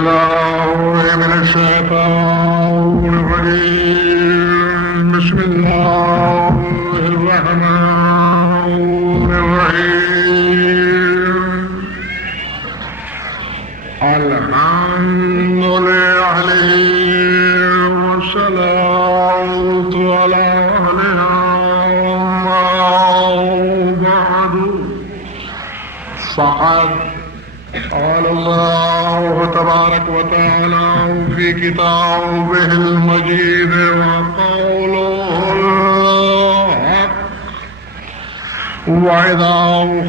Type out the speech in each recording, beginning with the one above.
بالله من الشيطان الرجيم. بسم الله الرحمن الرحيم. الحمد لله والصلاة على أهلها بعد. فقد قال الله تبارك وتعالى في كتابه المجيد وقوله الحق. وإذا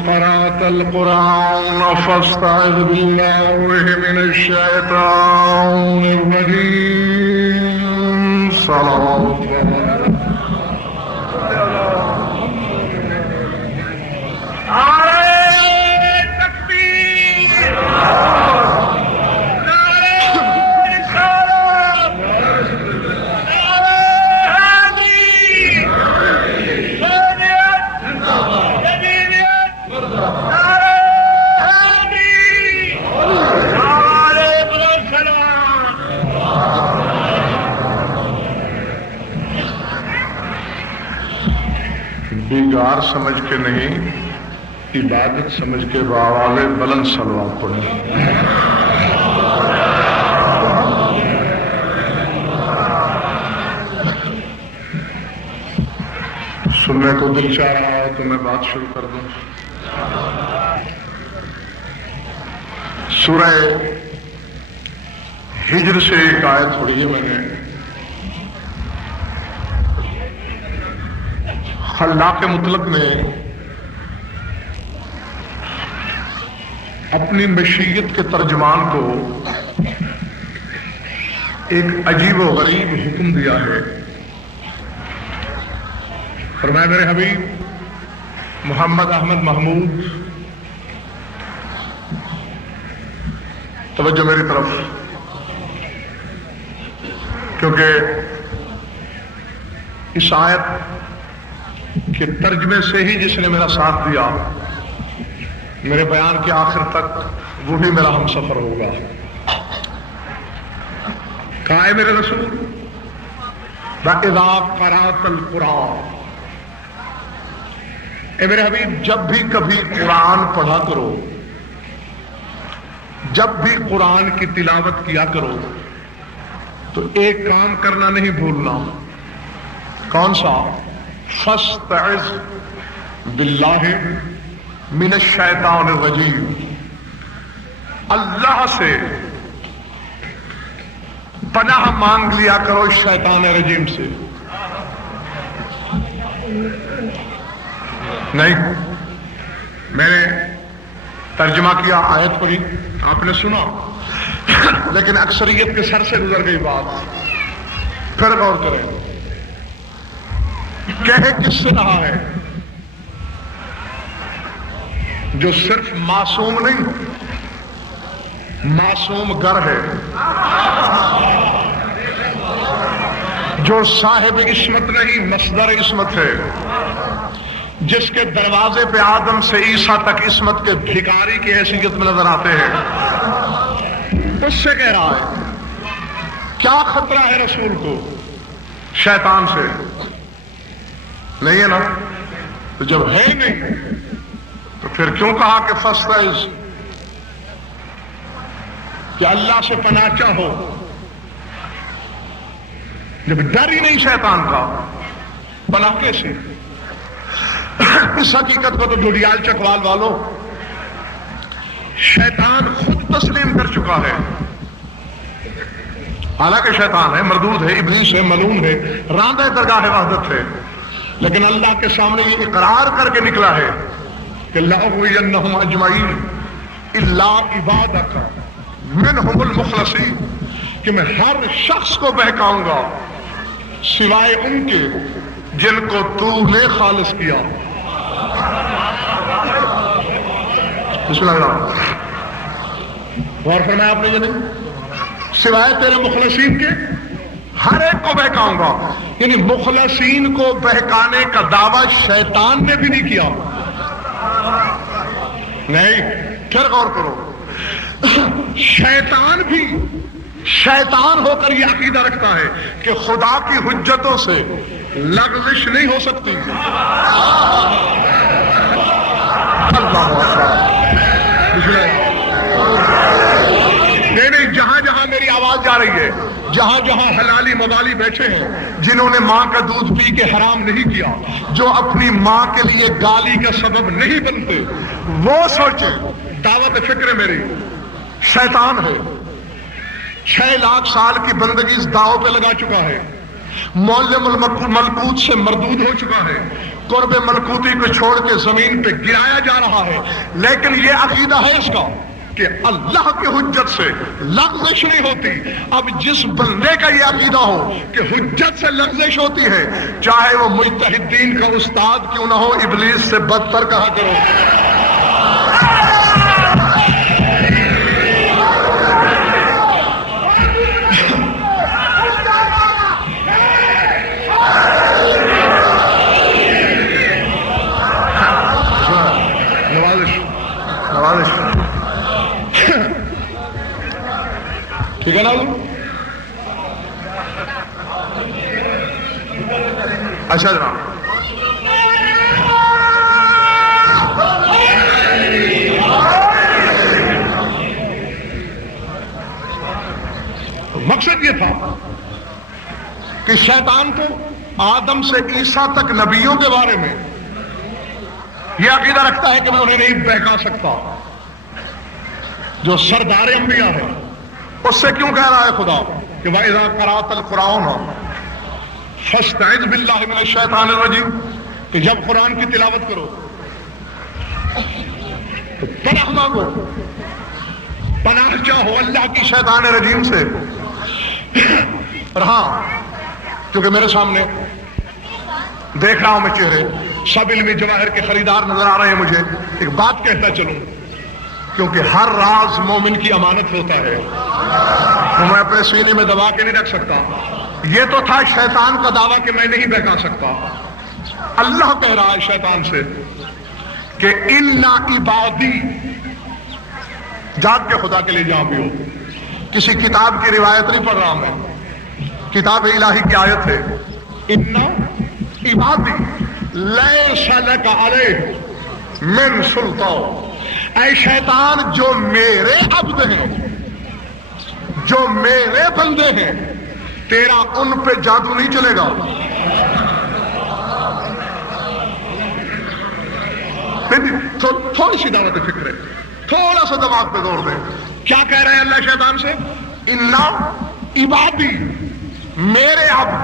قرأت القرآن فاستعذ بالله من الشيطان الرجيم. صلوات بیگار سمجھ کے نہیں، عبادت سمجھ کے بآواز بلند صلوات پڑھیں. سننے کو دل چاہ رہا ہے تو میں بات شروع کر دوں. سورہ ہجر سے ایک آیت پڑھی ہے میں نے. خلاق مطلق نے اپنی مشیت کے ترجمان کو ایک عجیب و غریب حکم دیا ہے. فرمایا میرے حبیب محمد احمد محمود توجہ میری طرف، کیونکہ اس آیت کہ ترجمے سے ہی جس نے میرا ساتھ دیا میرے بیان کے آخر تک وہی میرا ہم سفر ہوگا. کہا ہے میرے رسول وَإِذَا قَرَأْتَ الْقُرْآنَ، اے میرے حبیب جب بھی کبھی قرآن پڑھا کرو، جب بھی قرآن کی تلاوت کیا کرو تو ایک کام کرنا نہیں بھولنا. کون سا؟ فاستعذ باللہ من الشیطان الرجیم. اللہ سے پناہ مانگ لیا کرو شیطان رجیم سے. نہیں، میں نے ترجمہ کیا، آیت پڑھی، آپ نے سنا، لیکن اکثریت کے سر سے گزر گئی بات. پھر غور کریں، کہے کس سے رہا ہے؟ جو صرف معصوم نہیں، معصوم گر ہے، جو صاحب عصمت نہیں مصدر عصمت ہے، جس کے دروازے پہ آدم سے عیسیٰ تک عصمت کے بھکاری کی حیثیت میں نظر آتے ہیں. اس سے کہہ رہا ہے. کیا خطرہ ہے رسول کو؟ شیطان سے. نہیں ہے نا؟ تو جب ہے ہی نہیں تو پھر کیوں کہا کہ فاستعذ، کہ اللہ سے پناہ چاہو؟ جب ڈر ہی نہیں شیطان کا، پناہ کیسے؟ اس حقیقت کو تو ڈھوڈیال چکوال والوں شیطان خود تسلیم کر چکا ہے. حالانکہ شیطان ہے، مردود ہے، ابلیس ہے، ملعون ہے، راندہ درگاہ وحدت ہے، لیکن اللہ کے سامنے یہ اقرار کر کے نکلا ہے کہ لَأُغْوِيَنَّهُمْ أَجْمَعِينَ إِلَّا عِبَادَكَ مِنْهُمُ الْمُخْلَصِينَ، کہ میں ہر شخص کو بہکاؤں گا سوائے ان کے جن کو تو نے خالص کیا. بسم اللہ. غور فرمایا آپ نے یہ نہیں؟ سوائے تیرے مخلصین کے ہر ایک کو بہکاؤں گا. یعنی مخلصین کو بہکانے کا دعویٰ شیطان نے بھی نہیں کیا. نہیں، پھر غور کرو، شیطان بھی شیطان ہو کر یہ عقیدہ رکھتا ہے کہ خدا کی حجتوں سے لغزش نہیں ہو سکتی. نہیں، جہاں جہاں میری آواز جا رہی ہے، جہاں جہاں حلالی موالی بیٹھے ہیں جنہوں نے ماں کا دودھ پی کے حرام نہیں کیا، جو اپنی ماں کے لیے گالی کا سبب نہیں بنتے، وہ سوچیں دعوت فکر میری شیطان ہے. 6 لاکھ سال کی بندگی اس داؤ پہ لگا چکا ہے، معلم الملکوت سے مردود ہو چکا ہے، قرب ملکوتی کو چھوڑ کے زمین پہ گرایا جا رہا ہے. لیکن یہ عقیدہ ہے اس کا کہ اللہ کی حجت سے لغزش نہیں ہوتی. اب جس بندے کا یہ عقیدہ ہو کہ حجت سے لغزش ہوتی ہے، چاہے وہ مجتہدین کا استاد کیوں نہ ہو، ابلیس سے بدتر کہا کرو. ٹھیک ہے نا؟ اچھا جناب، مقصد یہ تھا کہ شیطان کو آدم سے عیسیٰ تک نبیوں کے بارے میں یہ عقیدہ رکھتا ہے کہ میں انہیں نہیں بہکا سکتا. جو سردار انبیاء ہے اس سے کیوں کہہ رہا ہے خدا کہ وَإِذَا قَرَأْتَ الْقُرْآنَ فَاسْتَعِذْ بِاللَّهِ مِنَ الشَّيْطَانِ الرَّجِيمِ، کہ جب قرآن کی تلاوت کرو تو پناہ مانگو، پناہ چاہو اللہ کی شیطان رجیم سے. اور ہاں، کیونکہ میرے سامنے دیکھ رہا ہوں میں چہرے، سب علمی جواہر کے خریدار نظر آ رہے ہیں، مجھے ایک بات کہتا چلوں، کیونکہ ہر راز مومن کی امانت ہوتا ہے تو میں اپنے سینے میں دبا کے نہیں رکھ سکتا. یہ تو تھا شیطان کا دعویٰ کہ میں نہیں بہکا سکتا. اللہ کہہ رہا ہے شیطان سے کہ اِنَّا عِبَادِي، جاگ کے خدا کے لیے جہاں بھی ہو، کسی کتاب کی روایت نہیں پڑھ رہا میں، کتاب الہی کی آیت ہے. اِنَّا عِبَادِي لَيْسَ لَكَ عَلَيْهِمْ مِنْ سُلْطَانٍ، اے شیطان جو میرے عبد ہیں، جو میرے بندے ہیں، تیرا ان پہ جادو نہیں چلے گا. تھوڑی سی دعوت فکر ہے، تھوڑا سا دماغ پہ دوڑ دیں. کیا کہہ رہے ہیں اللہ شیطان سے؟ اِنَّا عِبَادِي، میرے عبد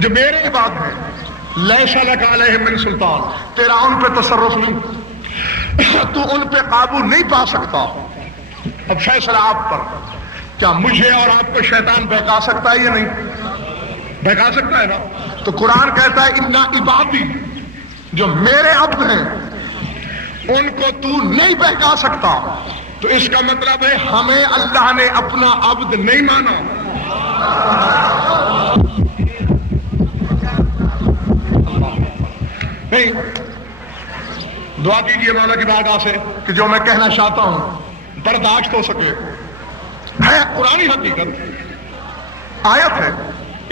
جو میرے عباد ہیں، لَيْسَ لَكَ عَلَيْهِمْ مِنْ سُلْطَانٍ، تیرا ان پہ تصرف نہیں، تو ان پہ قابو نہیں پا سکتا. اب فیصلہ آپ پر، کیا مجھے اور آپ کو شیطان بہکا سکتا ہے یا نہیں؟ بہکا سکتا ہے نا. تو قرآن کہتا ہے اِنَّا عِبَادِي، جو میرے عبد ہیں ان کو تو نہیں بہکا سکتا. تو اس کا مطلب ہے ہمیں اللہ نے اپنا عبد نہیں مانا. نہیں، دعا کیجئے مولا کی بارگاہ سے کہ جو میں کہنا چاہتا ہوں برداشت ہو سکے. ہے قرآنی حقیقت، آیت ہے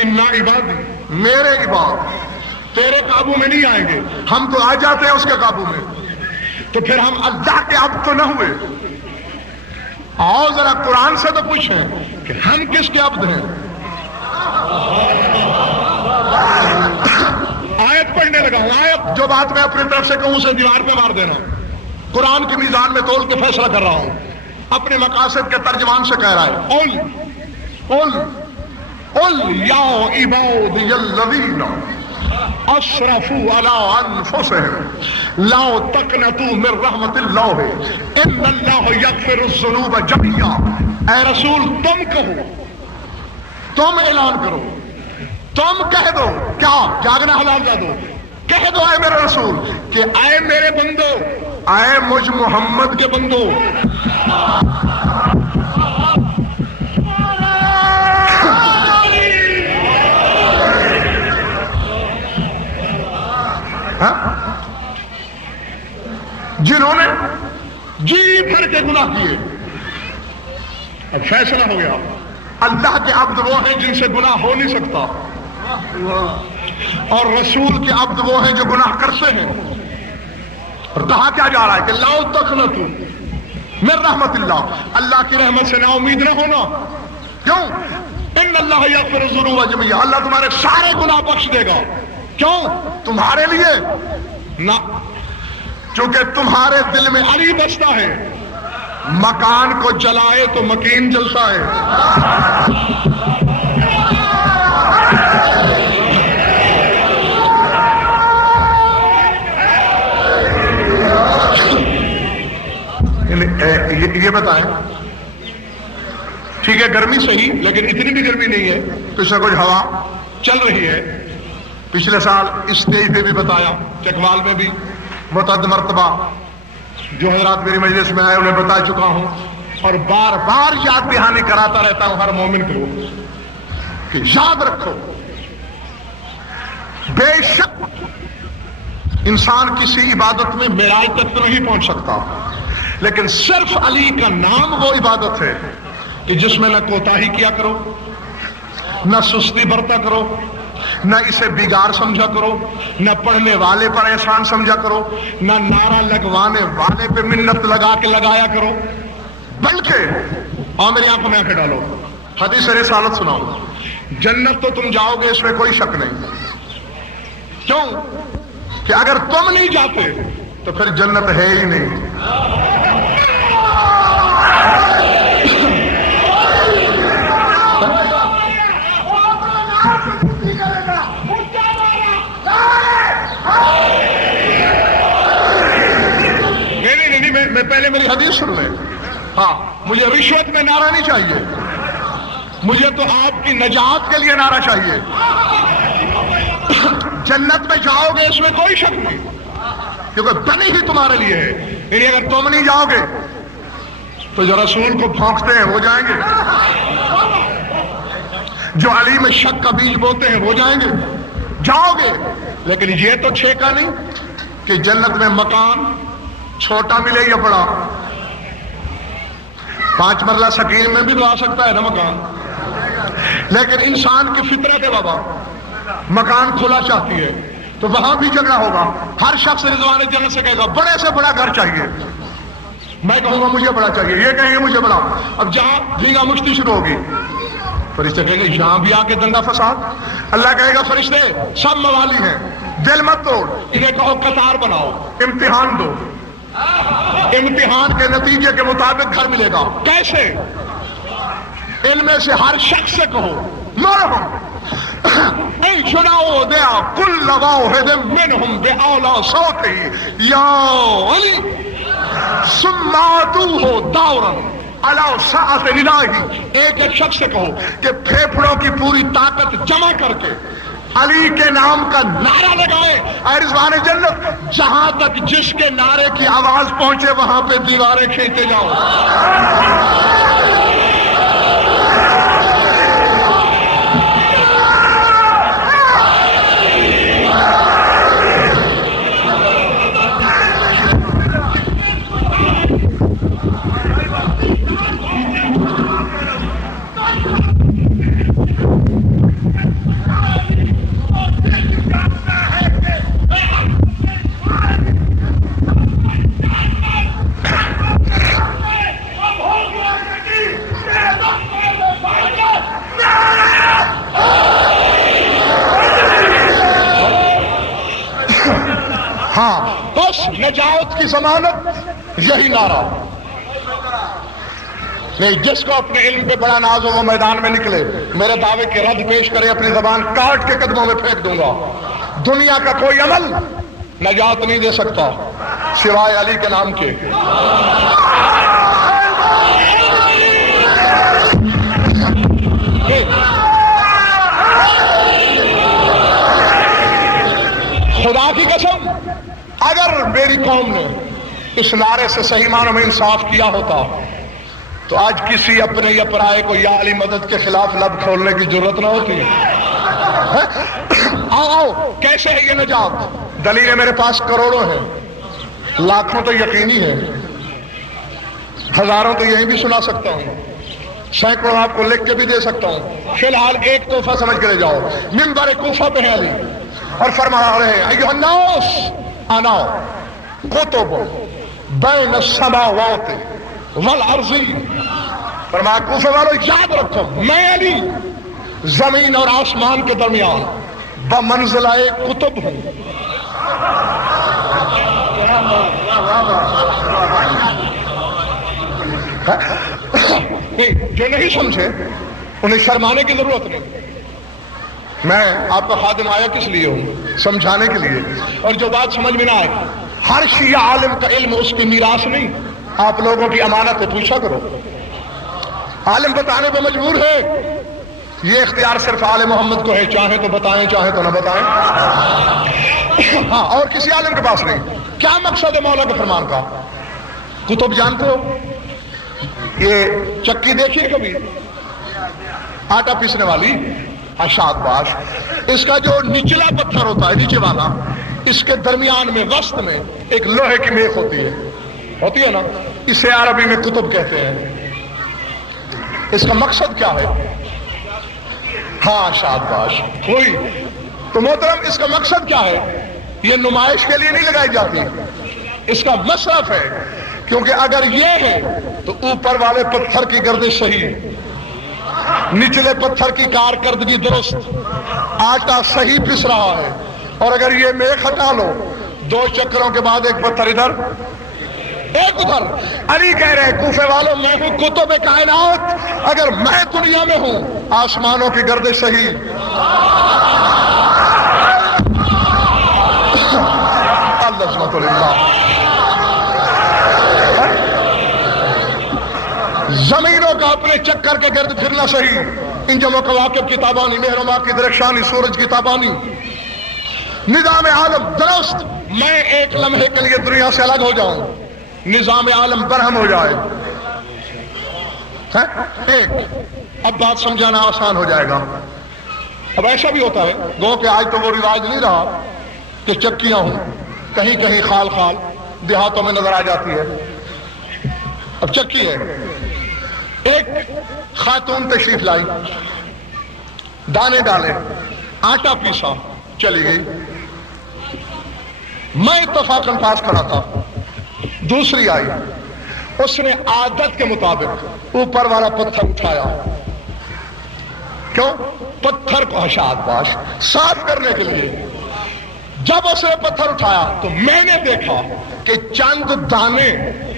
اِنَّا عِبَادِي، میرے عباد تیرے قابو میں نہیں آئیں گے. ہم تو آ جاتے ہیں اس کے قابو میں، تو پھر ہم اللہ کے عبد تو نہ ہوئے. آؤ ذرا قرآن سے تو پوچھیں کہ ہم کس کے عبد ہیں. آیت پڑھنے لگا ہوں، آیت جو بات میں اپنی طرف سے کہوں اسے دیوار پہ مار دینا. قرآن کی میزان میں تول کے فیصلہ کر رہا ہوں، اپنے مقاصد کے ترجمان سے کہہ رہا ہے قل یا عبادی الذین اسرفوا علی انفسهم لا تقنطوا من رحمت اللہ ان اللہ یغفر الذنوب جميعا. اے رسول تم کہو، تم اعلان کرو، تم کہہ دو، کیا جاگنا حلال کر دو، کہہ دو اے میرے رسول کہ اے میرے بندو، اے مجھ محمد کے بندو، جنہوں نے جی بھر کے گناہ کیے، اب فیصلہ ہو گیا اللہ کے عبد وہ ہیں جن سے گناہ ہو نہیں سکتا، اور رسول کے عبد وہ ہیں جو گناہ کرتے ہیں۔ اور کہا کیا جا رہا ہے کہ لا تقنطوا من رحمت اللہ، اللہ کی رحمت سے نا امید نہ ہونا۔ کیوں؟ ان اللہ یغفر الذنوب جميعا، اللہ تمہارے سارے گناہ بخش دے گا۔ کیوں؟ تمہارے لیے نہ، چونکہ تمہارے دل میں علی بستا ہے، مکان کو جلائے تو مکین جلتا ہے۔ یہ بتائیں، ٹھیک ہے گرمی صحیح، لیکن اتنی بھی گرمی نہیں ہے، کچھ نہ کچھ ہوا چل رہی ہے۔ پچھلے سال اسٹیج پہ بھی بتایا، چکوال میں بھی متعدد مرتبہ جو حضرات میری مجلس میں آئے انہیں بتا چکا ہوں، اور بار بار یاد دہانی کراتا رہتا ہوں ہر مومن کو کہ یاد رکھو، بے شک انسان کسی عبادت میں معراج تک تو نہیں پہنچ سکتا، لیکن صرف علی کا نام وہ عبادت ہے کہ جس میں نہ کوتاہی کیا کرو، نہ سستی برتا کرو، نہ اسے بگاڑ سمجھا کرو، نہ پڑھنے والے پر احسان سمجھا کرو، نہ نعرہ لگوانے والے پہ منت لگا کے لگایا کرو، بلکہ اور میری آنکھوں میں آنکھیں ڈالو، حدیث رسالت سناؤ، جنت تو تم جاؤ گے اس میں کوئی شک نہیں۔ کیوں؟ کہ اگر تم نہیں جاتے تو پھر جنت ہے ہی نہیں۔ میں پہلے میری حدیث سن لیں۔ ہاں، مجھے رشوت میں نعرہ نہیں چاہیے، مجھے تو آپ کی نجات کے لیے نعرہ چاہیے۔ جنت میں جاؤ گے اس میں کوئی شک نہیں، کیونکہ بنی ہی تمہارے لیے ہے۔ یعنی اگر تم نہیں جاؤ گے تو جو رسول کو پھونکتے ہیں وہ جائیں گے، جو علی میں شک کا بیج بوتے ہیں وہ جائیں گے، جاؤ گے۔ لیکن یہ تو چھیکا نہیں کہ جنت میں مکان چھوٹا ملے یا بڑا، 5 مرلہ سکین میں بھی تو آ سکتا ہے نا مکان، لیکن انسان کی فطرت ہے بابا، مکان کھلا چاہتی ہے تو وہاں بھی جگہ ہوگا۔ ہر شخص رضوان جنت سے کہے گا بڑے سے بڑا گھر چاہیے، میں کہوں گا مجھے بڑا چاہیے، یہ کہیں گے مجھے بڑا۔ اب جہاں دھینگا مشتی شروع ہوگی، فرشتے کہیں گے یہاں بھی آ کے دنگا فساد۔ اللہ کہے گا فرشتے سب موالی ہیں، دل مت توڑ، انہیں کہو قطار بناؤ، امتحان دو، امتحان کے نتیجے کے مطابق گھر ملے گا۔ کیسے؟ ان میں سے ہر شخص سے کہو مرحم اجناؤ دیا کل واحد منہم بأعلی صوتہ یا علی ثم آتوہ دورا علی ساعۃ الہی۔ ایک ایک شخص سے کہو کہ پھیپھڑوں کی پوری طاقت جمع کر کے علی کے نام کا نعرہ لگائے، اے رضوان جنت، جہاں تک جس کے نعرے کی آواز پہنچے وہاں پہ دیواریں کھینچتے جاؤ۔ ہاں بس نجات کی ضمانت یہی نعرہ نہیں۔ جس کو اپنے علم پہ بڑا ناز ہو وہ میدان میں نکلے، میرے دعوے کے رد پیش کرے، اپنی زبان کاٹ کے قدموں میں پھینک دوں گا۔ دنیا کا کوئی عمل نجات نہیں دے سکتا سوائے علی کے نام کے۔ خدا کی قسم اگر میری قوم نے اس نعرے سے صحیح معنوں میں انصاف کیا ہوتا تو آج کسی اپنے یا پرائے کو یا علی مدد کے خلاف لب کھولنے کی ضرورت نہ ہوتی۔ آؤ کیسے ہے یہ نجات؟ دلیلیں میرے پاس کروڑوں ہیں، لاکھوں تو یقینی ہے۔ ہزاروں تو یہیں بھی سنا سکتا ہوں، سینکڑوں آپ کو لکھ کے بھی دے سکتا ہوں، فی الحال ایک تحفہ سمجھ کے لے جاؤ۔ منبر کوفہ پہ ہے علی اور فرما رہے ہیں ایھا الناس انا کتب بین السماوات والارض، فرمایا کوفہ والوں یاد رکھو میں علی زمین اور آسمان کے درمیان بمنزلہ کتب ہوں۔ جو نہیں سمجھے انہیں شرمانے کی ضرورت نہیں، میں آپ کا خادم آیا کس لیے ہوں؟ سمجھانے کے لیے۔ اور جو بات سمجھ میں نہ آئے، ہر شیعہ عالم کا علم اس کی میراث نہیں، آپ لوگوں کی امانت ہے، پوچھا کرو۔ عالم بتانے پہ مجبور ہے، یہ اختیار صرف آل محمد کو ہے، چاہیں تو بتائیں چاہیں تو نہ بتائیں، ہاں اور کسی عالم کے پاس نہیں۔ کیا مقصد ہے مولا کے فرمان کا؟ کتب جانتے ہو؟ یہ چکی دیکھیے کبھی آٹا پیسنے والی، اشاد باش، اس کا جو نچلا پتھر ہوتا ہے نیچے والا، اس کے درمیان میں وسط میں ایک لوہے کی میخ ہوتی ہے نا، اسے عربی میں کتب کہتے ہیں۔ اس کا مقصد کیا ہے؟ ہاں شاد باش ہوئی تو محترم، اس کا مقصد کیا ہے؟ یہ نمائش کے لیے نہیں لگائی جاتی، اس کا مصرف ہے، کیونکہ اگر یہ ہے تو اوپر والے پتھر کی گردش صحیح ہے، نچلے پتھر کی کارکردگی درست، آٹا صحیح پس رہا ہے، اور اگر یہ میخ ہٹا لو، دو چکروں کے بعد ایک پتھر ادھر ایک ادھر۔ علی کہہ رہے کوفے والوں میں ہوں کتب کائنات، اگر میں دنیا میں ہوں آسمانوں کی گردش صحیح۔ العظمت للہ۔ زمینوں کا اپنے چکر کے گرد پھرنا صحیح، انجم و کواکب کی تابانی، مہرما کی درخشانی، سورج کی تابانی، نظام عالم درست۔ میں ایک لمحے کے لیے دنیا سے الگ ہو جاؤں، نظام عالم برہم ہو جائے، ایک اب بات سمجھانا آسان ہو جائے گا۔ اب ایسا بھی ہوتا ہے، گو کہ آج تو وہ رواج نہیں رہا کہ چکیاں ہوں، کہیں کہیں خال خال دیہاتوں میں نظر آ جاتی ہے، اب چکی ہے۔ ایک خاتون تشریف لائی، دانے ڈالے، آٹا پیسا، چلی گئی، میں اتفاقاً پاس کھڑا تھا، دوسری آئی، اس نے عادت کے مطابق اوپر والا پتھر اٹھایا، کیوں؟ پتھر کو اشاد باش صاف کرنے کے لیے۔ جب اس نے پتھر اٹھایا تو میں نے دیکھا کہ چند دانے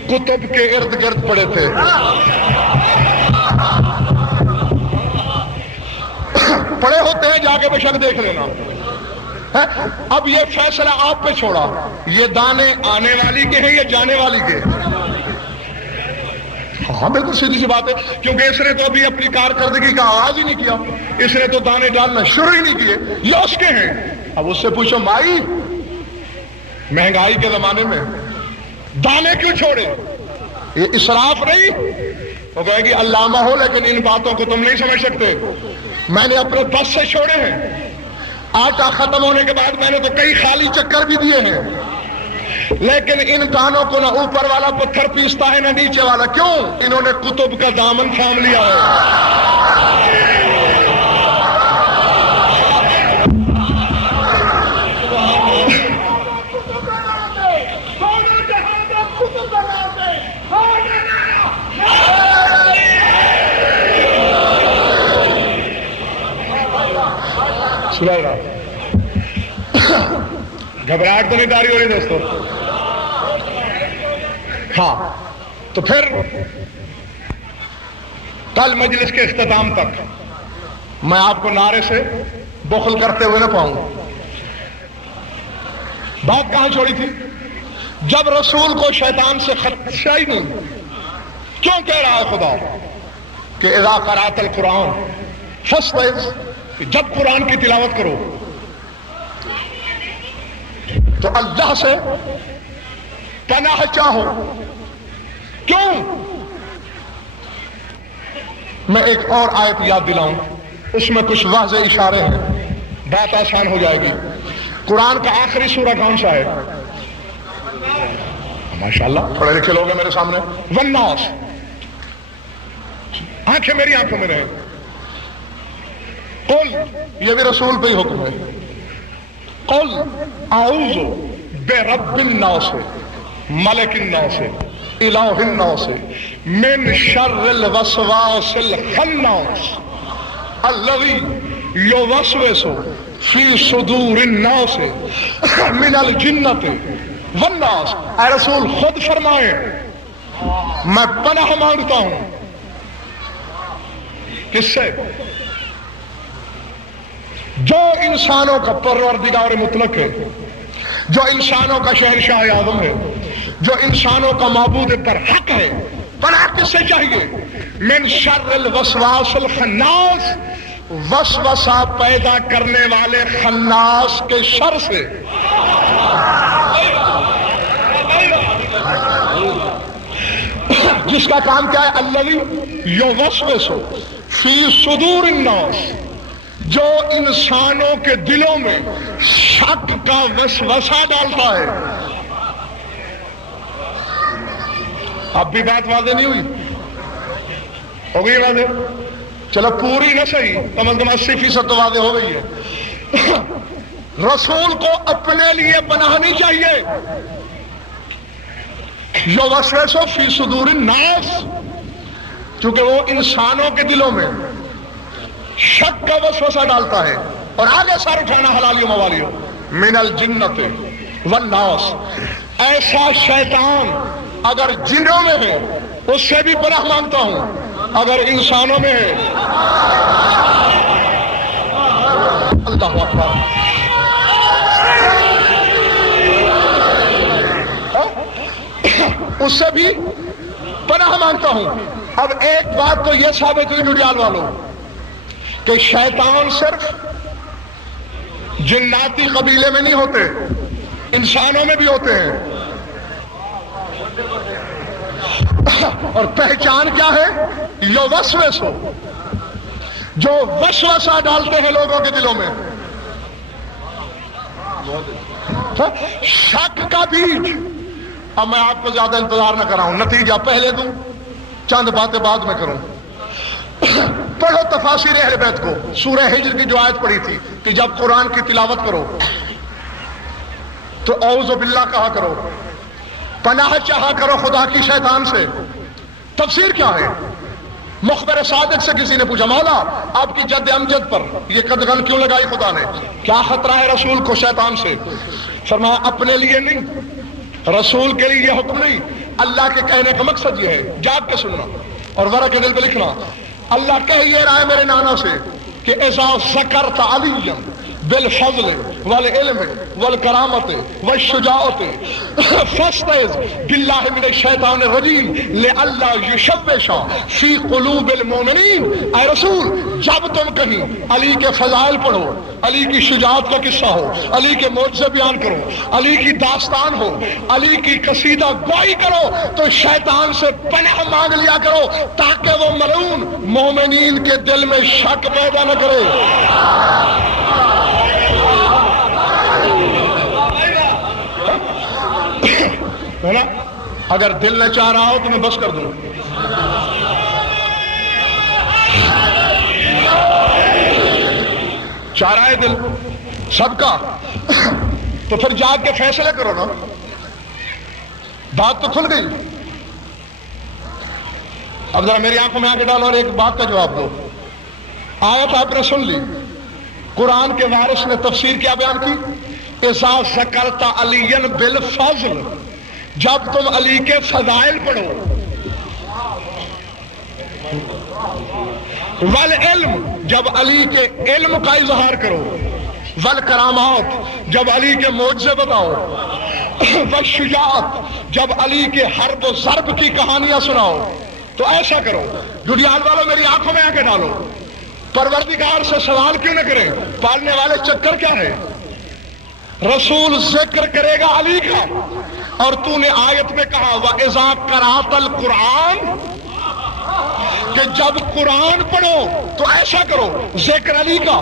کتب کے ارد گرد پڑے تھے، پڑے ہوتے ہیں، جا کے بے شک دیکھ لینا۔ اب یہ فیصلہ آپ پہ چھوڑا، یہ دانے آنے والی کے ہیں یا جانے والی کے؟ ہاں بالکل سیدھی سی بات ہے، کیونکہ اس نے تو ابھی اپنی کارکردگی کا آغاز ہی نہیں کیا، اس نے تو دانے ڈالنا شروع ہی نہیں کیے، یہ اس کے ہیں۔ اب اس سے پوچھو مائی، مہنگائی کے زمانے میں دانے کیوں چھوڑے؟ یہ اسراف نہیں؟ وہ کہے گی علامہ ہو لیکن ان باتوں کو تم نہیں سمجھ سکتے، میں نے اپنے بس سے چھوڑے ہیں، آٹا ختم ہونے کے بعد میں نے تو کئی خالی چکر بھی دیے ہیں، لیکن ان دانوں کو نہ اوپر والا پتھر پیستا ہے نہ نیچے والا، کیوں؟ انہوں نے کتب کا دامن تھام لیا ہے۔ گھبراہٹ تو نہیں تاری ہو رہی دوستو؟ ہاں تو پھر کل مجلس کے اختتام تک میں آپ کو نعرے سے بخل کرتے ہوئے نہ پاؤں۔ بات کہاں چھوڑی تھی؟ جب رسول کو شیطان سے خدشہ ہی نہیں، کیوں کہہ رہا ہے خدا کہ اذا قرأت القرآن فاستعذ، جب قرآن کی تلاوت کرو تو اللہ سے پناہ چاہو، کیوں؟ میں ایک اور آیت یاد دلاؤں، اس میں کچھ واضح اشارے ہیں، بات آسان ہو جائے گی۔ قرآن کا آخری سورہ کون سا ہے؟ ماشاءاللہ پڑھے لکھے لوگ ہیں میرے سامنے، والناس، آنکھیں میری آنکھوں میں رہیں. قل، یہ بھی رسول پہ ہی حکم ہے. قل اعوذ برب الناس ملک الناس الہ الناس من شر الوسواس الخناس الذی یوسوس فی صدور الناس من الجنۃ والناس. اے رسول خود فرمائیں میں پناہ مانگتا ہوں کس سے؟ جو انسانوں کا پروردگار مطلق ہے، جو انسانوں کا شہنشاہ اعظم ہے، جو انسانوں کا معبود برحق ہے. پناہ کس سے چاہیے؟ من شر الوسواس الخناس، وسوسہ پیدا کرنے والے خناس کے شر سے. جس کا کام کیا ہے؟ الذی یوسوس فی صدور الناس، جو انسانوں کے دلوں میں شک کا وسوسہ ڈالتا ہے. اب بھی بات واضح نہیں ہوئی؟ ہو گئی واضح؟ چلو پوری نہ صحیح، کم از کم 80% تو واضح ہو گئی ہے. رسول کو اپنے لیے پناہ نہیں چاہیے. یوسوس فی صدور الناس، چونکہ وہ انسانوں کے دلوں میں شک کا وسوسہ ڈالتا ہے. اور آگے سار اٹھانا حلالیوں موالیوں. من الجنۃ والناس، ایسا شیطان اگر جنوں میں ہے اس سے بھی پناہ مانگتا ہوں، اگر انسانوں میں ہے. اللہ اکبر. اس سے بھی پناہ مانگتا ہوں. اب ایک بات تو یہ ثابت ہوئی جڑیال والوں کہ شیطان صرف جناتی قبیلے میں نہیں ہوتے، انسانوں میں بھی ہوتے ہیں. اور پہچان کیا ہے؟ یوسوس، جو وسوسہ ڈالتے ہیں لوگوں کے دلوں میں. شک کا بیج. اب میں آپ کو زیادہ انتظار نہ کراؤں، نتیجہ پہلے دوں، چند باتیں بعد میں کروں. پڑھو تفاسیر اہل بیت کو. سورہ ہجر کی جو آیت پڑھی تھی کہ جب قرآن کی تلاوت کرو تو اعوذ باللہ کہا کرو، پناہ چاہا کرو خدا کی شیطان سے. تفسیر کیا ہے؟ مخبر صادق سے کسی نے پوچھا مولا آپ کی جد امجد پر یہ قدغن کیوں لگائی خدا نے؟ کیا خطرہ ہے رسول کو شیطان سے؟ فرمایا اپنے لیے نہیں، رسول کے لیے یہ حکم نہیں، اللہ کے کہنے کا مقصد یہ ہے. جاگ کے سننا اور ورقے دل پہ لکھنا. اللہ کہہ یہ رہا ہے میرے نانا سے کہ اذا ذکرت علیا بالفضل والعلم والکرامت والشجاعت فاستعذ باللہ من الشیطان الرجیم لئلا یشوش فی قلوب المؤمنین. اے رسول جب تم کہیں علی کے فضائل پڑھو، علی کی شجاعت کا قصہ ہو، علی کے معجزے بیان کرو، علی کی داستان ہو، علی کی قصیدہ گوئی کرو، تو شیطان سے پناہ مانگ لیا کرو تاکہ وہ ملعون مومنین کے دل میں شک پیدا نہ کرے. ہے نا؟ اگر دل نہ چاہ رہا ہو تو میں بس کر دوں. چاہ رہا ہے دل سب کا تو پھر جاگ کے فیصلے کرو نا. بات تو کھل گئی. اب ذرا میری آنکھوں میں آنکھیں ڈالو اور ایک بات کا جواب دو. آیت آپ نے سن لی، قرآن کے وارث نے تفسیر کیا بیان کی؟ اذا ذکرت علی بالفضل، جب تم علی کے فضائل پڑھو، والعلم، جب علی کے علم کا اظہار کرو، والکرامات، جب علی کے معجزے بتاؤ، والشجاعت، جب علی کے حرب و ضرب کی کہانیاں سناؤ، تو ایسا کرو. دنیال والوں میری آنکھوں میں آنکھیں ڈالو. پروردگار سے سوال کیوں نہ کریں؟ پالنے والے چکر کیا ہے؟ رسول ذکر کرے گا علی کا، اور تو نے آیت میں کہا وَإِذَا قَرَأْتَ الْقُرْآنَ، کہ جب قرآن پڑھو تو ایسا کرو ذکر علی کا.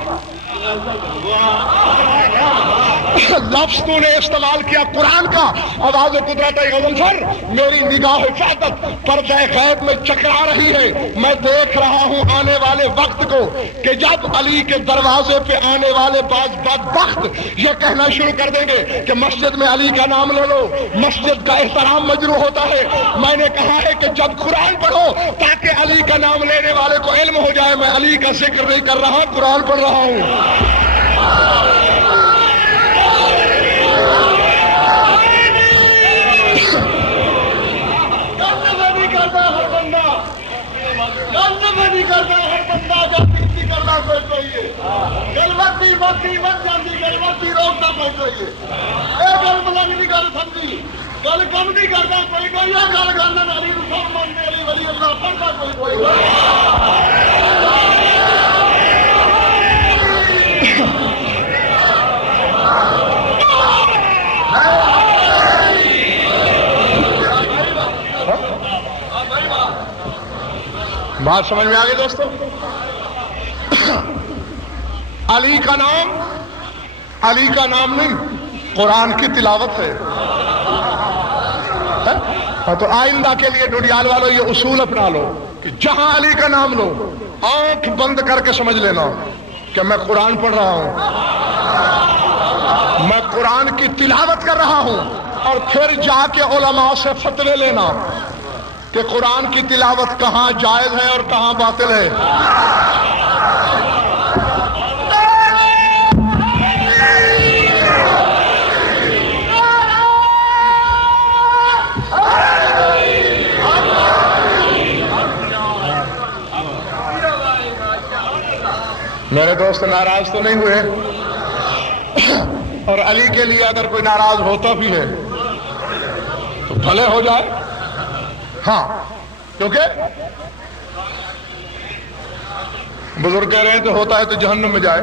لفظ تو نے استعمال کیا قرآن کا، آواز قدرت غضنفر میری نگاہ حفاظت پردہ غیب میں چکرا رہی ہے، میں دیکھ رہا ہوں آنے والے وقت کو کہ جب علی کے دروازے پہ آنے والے بعض بدبخت یہ کہنا شروع کر دیں گے کہ مسجد میں علی کا نام لے لو، مسجد کا احترام مجروح ہوتا ہے۔ میں نے کہا ہے کہ جب قرآن پڑھو تاکہ علی کا نام لینے والے کو علم ہو جائے میں علی کا ذکر نہیں کر رہا، قرآن پڑھ رہا ہوں۔ گل کم نہیں کرتا کوئی کوئی گل کرنا علی رسول علی ولی اللہ پڑھتا کوئی کوئی بات سمجھ میں آ گئی دوستو؟ علی کا نام نہیں، قرآن کی تلاوت ہے۔ تو آئندہ کے لیے ڈوڈیال والوں یہ اصول اپنا لو کہ جہاں علی کا نام لو آنکھ بند کر کے سمجھ لینا کہ میں قرآن پڑھ رہا ہوں، میں قرآن کی تلاوت کر رہا ہوں، اور پھر جا کے علماء سے فتوے لینا کہ قرآن کی تلاوت کہاں جائز ہے اور کہاں باطل ہے۔ میرے دوست ناراض تو نہیں ہوئے؟ اور علی کے لیے اگر کوئی ناراض ہوتا بھی ہے تو بھلے ہو جائے، ہاں، کیونکہ بزرگ کہہ رہے ہیں تو ہوتا ہے تو جہنم میں جائے،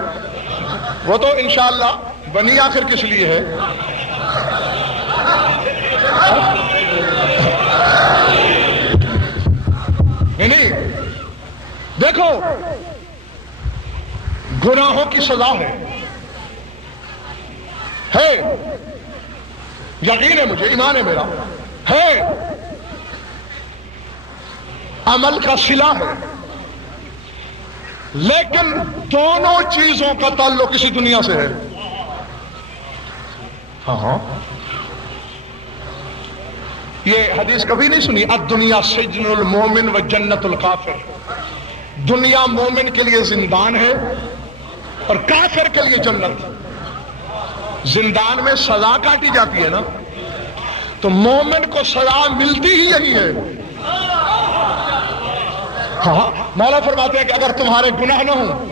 وہ تو انشاءاللہ بنی آخر کس لیے ہے؟ نہیں، دیکھو گناہوں کی سزا ہے، یقین ہے مجھے، ایمان ہے میرا، ہے، عمل کا صلہ ہے، لیکن دونوں چیزوں کا تعلق کسی دنیا سے ہے۔ ہاں، یہ حدیث کبھی نہیں سنی؟ الدنیا سجن المومن و جنت الکافر، دنیا مومن کے لیے زندان ہے اور کافر کے لیے جنت۔ زندان میں سزا کاٹی جاتی ہے نا، تو مومن کو سزا ملتی ہی یہی ہے۔ ہاں، مولا فرماتے ہیں کہ اگر تمہارے گناہ نہ ہوں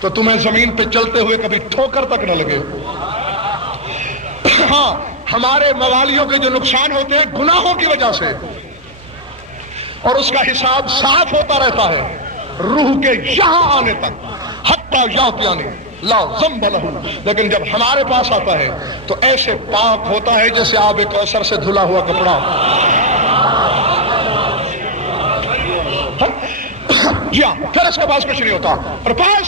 تو تمہیں زمین پہ چلتے ہوئے کبھی ٹھوکر تک نہ لگے۔ ہاں، ہمارے موالیوں کے جو نقصان ہوتے ہیں گناہوں کی وجہ سے، اور اس کا حساب صاف ہوتا رہتا ہے روح کے یہاں آنے تک، حتی یاتیانی لا ذنب لہ، لیکن جب ہمارے پاس آتا ہے تو ایسے پاک ہوتا ہے جیسے آب کوثر سے دھلا ہوا کپڑا۔ جی ہاں، پھر اس کے پاس کچھ نہیں ہوتا، اور پاس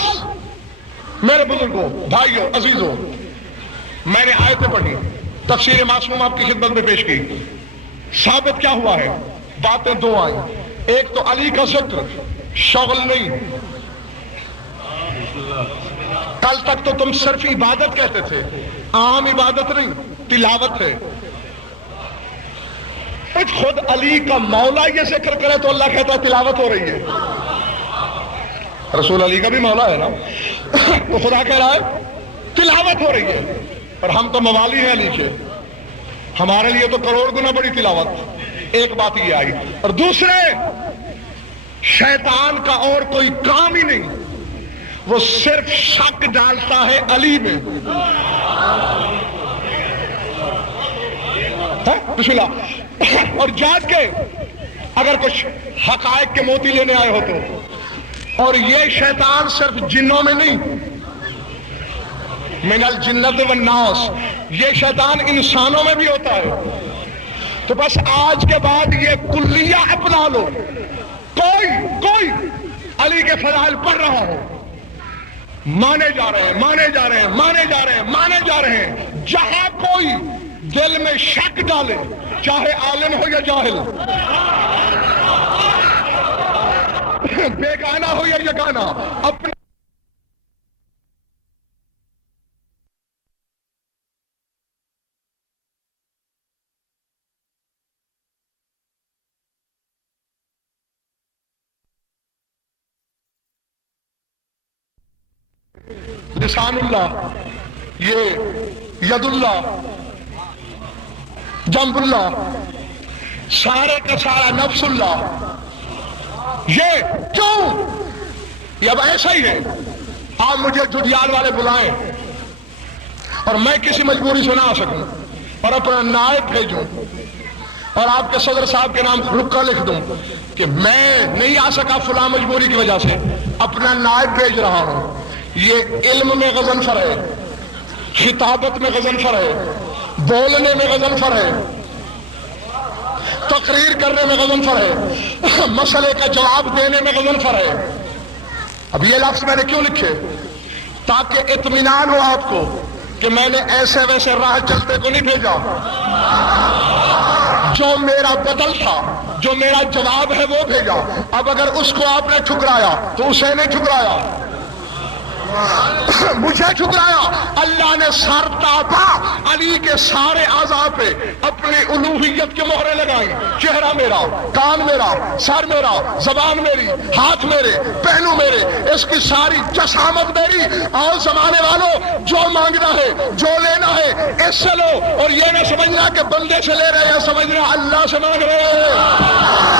میرے بزرگوں، بھائیوں، عزیزوں، میں نے آیتیں پڑھی، تفسیر معصوم آپ کی خدمت میں پیش کی، ثابت کیا ہوا ہے؟ باتیں دو آئیں، ایک تو علی کا ذکر شغل نہیں، کل تک تو تم صرف عبادت کہتے تھے، عام عبادت نہیں، تلاوت ہے۔ خود علی کا مولا یہ ذکر کرے تو اللہ کہتا ہے تلاوت ہو رہی ہے۔ رسول علی کا بھی مولا ہے نا، تو خدا کہہ رہا ہے تلاوت ہو رہی ہے، اور ہم تو موالی ہیں علی کے، ہمارے لیے تو کروڑ گنا بڑی تلاوت۔ ایک بات یہ آئی، اور دوسرے شیطان کا اور کوئی کام ہی نہیں، وہ صرف شک ڈالتا ہے علی میں۔ بسم اللہ، اور جاج کے اگر کچھ حقائق کے موتی لینے آئے ہو تو، اور یہ شیطان صرف جنوں میں نہیں، من الجنت والناس، یہ شیطان انسانوں میں بھی ہوتا ہے۔ تو بس آج کے بعد یہ کلیہ اپنا لو، کوئی علی کے فضائل پڑھ رہا ہو، مانے جا رہے ہیں، مانے جا رہے ہیں، مانے جا رہے ہیں، مانے جا رہے ہیں۔ جہاں کوئی دل میں شک ڈالے، چاہے عالم ہو یا جاہل، بیگانہ ہو یا یگانہ، اپنے لسان اللہ، یہ ید اللہ، جنب اللہ، سارے کا سارا نفس اللہ، یہ کیوں؟ یہ اب ایسا ہی ہے۔ آپ مجھے جدیال والے بلائیں اور میں کسی مجبوری سے نہ آ سکوں اور اپنا نائب بھیجوں اور آپ کے صدر صاحب کے نام رکا لکھ دوں کہ میں نہیں آ سکا فلاں مجبوری کی وجہ سے، اپنا نائب بھیج رہا ہوں۔ یہ علم میں غضنفر ہے، خطابت میں غضنفر ہے، بولنے میں غضنفر ہے، تقریر کرنے میں غضنفر ہے، مسئلے کا جواب دینے میں غضنفر ہے۔ اب یہ لفظ میں نے کیوں لکھے؟ تاکہ اطمینان ہو آپ کو کہ میں نے ایسے ویسے راہ چلتے کو نہیں بھیجا۔ جو میرا بدل تھا، جو میرا جواب ہے وہ بھیجا۔ اب اگر اس کو آپ نے ٹھکرایا تو اسے نہیں ٹھکرایا، مجھے ٹھکرایا۔ اللہ نے سر تاپا علی کے سارے اعضاء پہ اپنی الوہیت کی مہریں لگائیں۔ چہرہ میرا، کان میرا، سر میرا، زبان میری، ہاتھ میرے، پہلو میرے، اس کی ساری جسامت میری۔ اور زمانے والوں، جو مانگنا ہے، جو لینا ہے، اس سے لو، اور یہ نہ سمجھنا کہ بندے سے لے رہے ہیں، سمجھنا اللہ سے مانگ رہے ہیں۔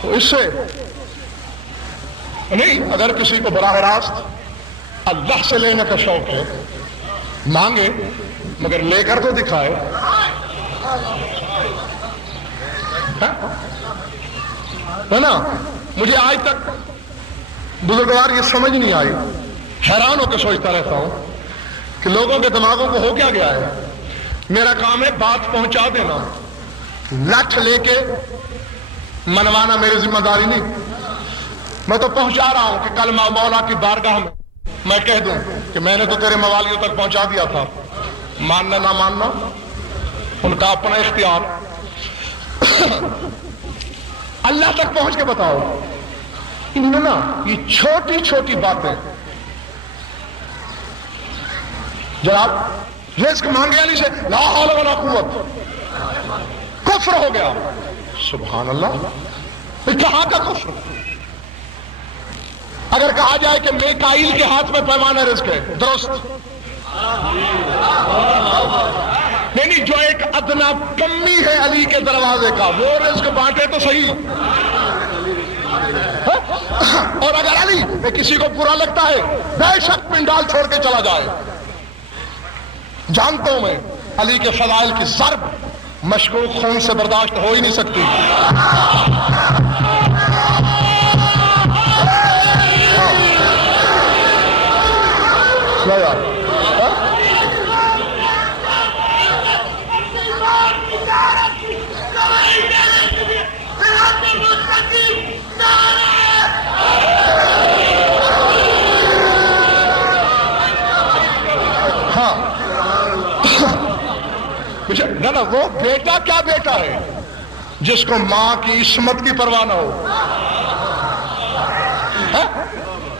تو اس سے نہیں، اگر کسی کو براہ راست اللہ سے لینے کا شوق ہے، مانگے مگر لے کر تو دکھائے۔ ہے نا؟ مجھے آج تک بزرگوار یہ سمجھ نہیں آئی، حیران ہو کے سوچتا رہتا ہوں کہ لوگوں کے دماغوں کو ہو کیا گیا ہے۔ میرا کام ہے بات پہنچا دینا، لٹھ لے کے منوانا میری ذمہ داری نہیں۔ میں تو پہنچا رہا ہوں کہ کل مولا کی بارگاہ میں کہہ دوں کہ میں نے تو تیرے موالیوں تک پہنچا دیا تھا، ماننا نہ ماننا ان کا اپنا اختیار۔ اللہ تک پہنچ کے بتاؤ۔ نا یہ چھوٹی چھوٹی باتیں، جناب رزق مانگے علی سے، لا حول ولا قوت، کفر ہو گیا۔ سبحان اللہ، کہاں کا کفر؟ اگر کہا جائے کہ میکائیل کے ہاتھ میں پیمانہ رزق ہے، درست؟ نہیں، جو ایک ادنا کمی ہے علی کے دروازے کا، وہ رزق بانٹے تو صحیح۔ اور اگر علی میں کسی کو برا لگتا ہے، بے شک پنڈال چھوڑ کے چلا جائے۔ جانتا ہوں میں علی کے فضائل کی ضرب مشکوک خون سے برداشت ہو ہی نہیں سکتی۔ نہ وہ بیٹا کیا بیٹا ہے جس کو ماں کی عصمت کی پرواہ نہ ہو۔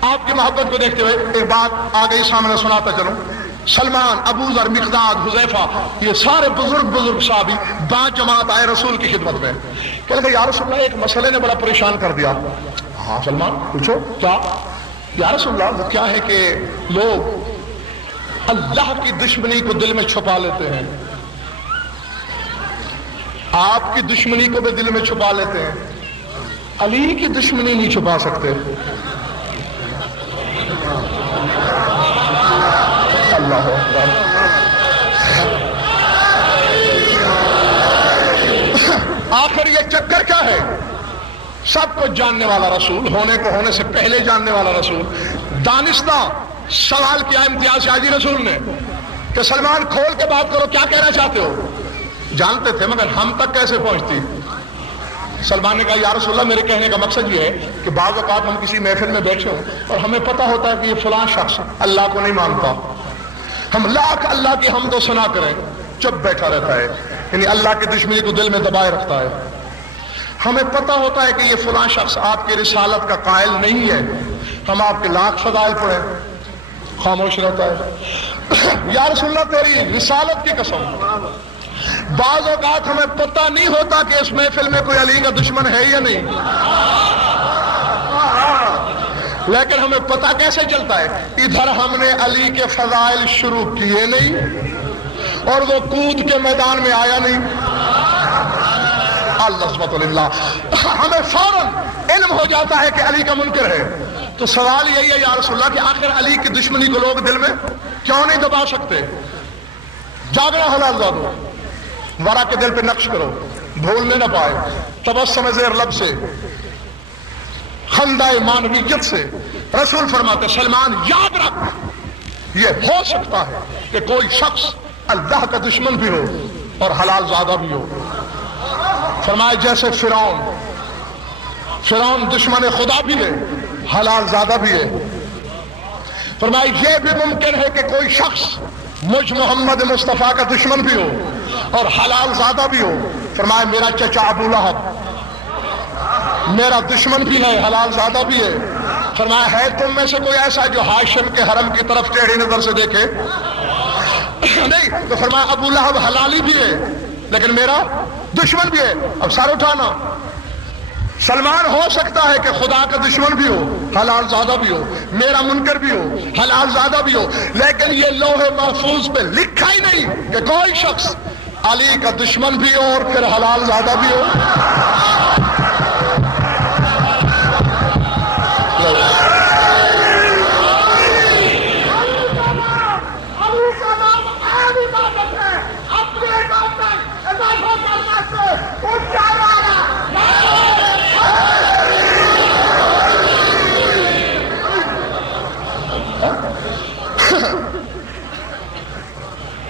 آپ کی محبت کو دیکھتے ہوئے ایک بات آ گئی سامنے، سناتا چلوں۔ سلمان، ابو ذر، مقداد، حذیفہ، یہ سارے بزرگ صحابی با جماعت آئے رسول کی خدمت میں۔ کہنے لگے یا رسول اللہ، ایک مسئلے نے بڑا پریشان کر دیا۔ ہاں سلمان پوچھو کیا؟ یا رسول اللہ وہ کیا ہے کہ لوگ اللہ کی دشمنی کو دل میں چھپا لیتے ہیں، آپ کی دشمنی کو بھی دل میں چھپا لیتے ہیں، علی کی دشمنی نہیں چھپا سکتے۔ اللہ اکبر۔ آخر یہ چکر کیا ہے؟ سب کچھ جاننے والا رسول، ہونے کو ہونے سے پہلے جاننے والا رسول، دانستہ سوال کیا امتیاز شاہی رسول نے کہ سلمان کھول کے بات کرو، کیا کہنا چاہتے ہو؟ جانتے تھے مگر ہم تک کیسے پہنچتی؟ سلمان نے کہا یا رسول اللہ، میرے کہنے کا مقصد یہ ہے کہ بعض اوقات ہم کسی محفل میں بیٹھے ہوں اور ہمیں پتہ ہوتا ہے کہ یہ فلاں شخص اللہ کو نہیں مانتا، ہم لاکھ اللہ کی حمد و ثنا کریں، چپ بیٹھا رہتا ہے، یعنی اللہ کی دشمنی کو دل میں دبائے رکھتا ہے۔ ہمیں پتہ ہوتا ہے کہ یہ فلاں شخص آپ کی رسالت کا قائل نہیں ہے، ہم آپ کے لاکھ فضائل پڑھیں، خاموش رہتا ہے۔ یا رسول اللہ تیری رسالت کی قسم، بعض اوقات ہمیں پتہ نہیں ہوتا کہ اس محفل میں کوئی علی کا دشمن ہے یا نہیں، لیکن ہمیں پتہ کیسے چلتا ہے؟ ادھر ہم نے علی کے فضائل شروع کیے نہیں اور وہ کود کے میدان میں آیا نہیں۔ اللہ للہ، ہمیں فوراً علم ہو جاتا ہے کہ علی کا منکر ہے۔ تو سوال یہی ہے یا رسول اللہ کہ آخر علی کی دشمنی کو لوگ دل میں کیوں نہیں دبا سکتے؟ جاگنا حلال زادو، ورا کے دل پہ نقش کرو، بھولنے نہ پائے، تبسم زیر لب سے، خندہ معنویت سے۔ رسول فرماتے سلمان یاد رکھ، یہ ہو سکتا ہے کہ کوئی شخص اللہ کا دشمن بھی ہو اور حلال زادہ بھی ہو۔ فرمائے جیسے فرعون دشمن خدا بھی ہے، حلال زادہ بھی ہے۔ فرمائے یہ بھی ممکن ہے کہ کوئی شخص مجھ محمد مصطفیٰ کا دشمن بھی ہو اور حلال زادہ بھی ہو۔ فرمائے میرا چچا ابو لہب میرا دشمن بھی ہے، حلال زادہ بھی ہے۔ فرمایا ہے تم میں سے کوئی ایسا جو ہاشم کے حرم کی طرف ٹیڑھی نظر سے دیکھے؟ نہیں۔ تو فرمایا ابو لہب حلالی بھی ہے لیکن میرا دشمن بھی ہے۔ اب سر اٹھانا، سلمان ہو سکتا ہے کہ خدا کا دشمن بھی ہو، حلال زادہ بھی ہو، میرا منکر بھی ہو، حلال زادہ بھی ہو، لیکن یہ لوح محفوظ پہ لکھا ہی نہیں کہ کوئی شخص علی کا دشمن بھی ہو اور پھر حلال زادہ بھی ہو۔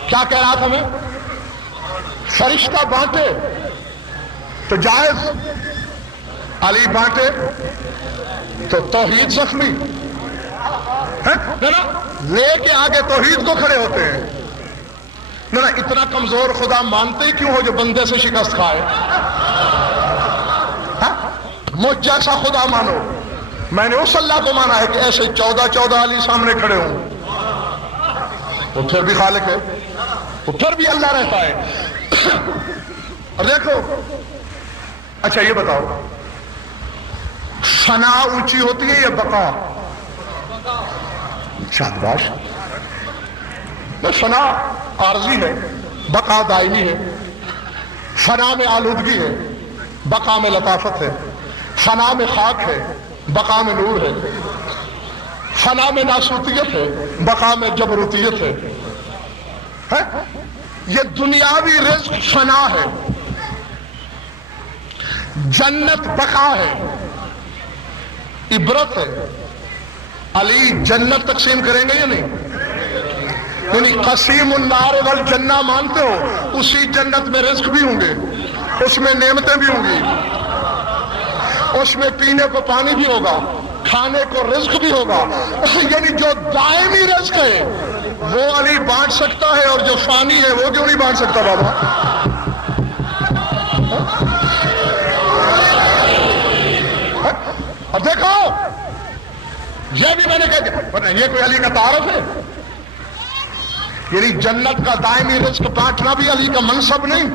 کیا کہہ رہا تھا میں؟ فرشتہ بانٹے تو جائز، علی بانٹے تو توحید زخمی ہے نا، لے کے آگے توحید کو کھڑے ہوتے ہیں نا۔ اتنا کمزور خدا مانتے ہی کیوں ہو جو بندے سے شکست کھائے؟ مجھ جیسا خدا مانو، میں نے اس اللہ کو مانا ہے کہ ایسے 14 علی سامنے کھڑے ہوں، وہ پھر بھی خالق ہے، وہ پھر بھی اللہ رہتا ہے۔ اور دیکھو، اچھا یہ بتاؤ، فنا اونچی ہوتی ہے یا بقا؟ شاباش، فنا عارضی ہے، بقا دائمی ہے۔ فنا میں آلودگی ہے، بقا میں لطافت ہے۔ فنا میں خاک ہے، بقا میں نور ہے۔ فنا میں ناسوتیت ہے، بقا میں جبروتیت ہے۔ یہ دنیاوی رزق فنا ہے، جنت بقا ہے، عبرت ہے۔ علی جنت تقسیم کریں گے یا نہیں؟ یعنی قسیم النار والجنہ مانتے ہو؟ اسی جنت میں رزق بھی ہوں گے، اس میں نعمتیں بھی ہوں گی، اس میں پینے کو پانی بھی ہوگا، کھانے کو رزق بھی ہوگا۔ یعنی جو دائمی رزق ہے وہ علی بانٹ سکتا ہے اور جو فانی ہے وہ کیوں نہیں بانٹ سکتا بابا؟ اب دیکھو، یہ بھی میں نے کہہ دیا، یہ کوئی علی کا تعارف ہے؟ یعنی جنت کا دائمی رزق بانٹنا بھی علی کا منصب نہیں۔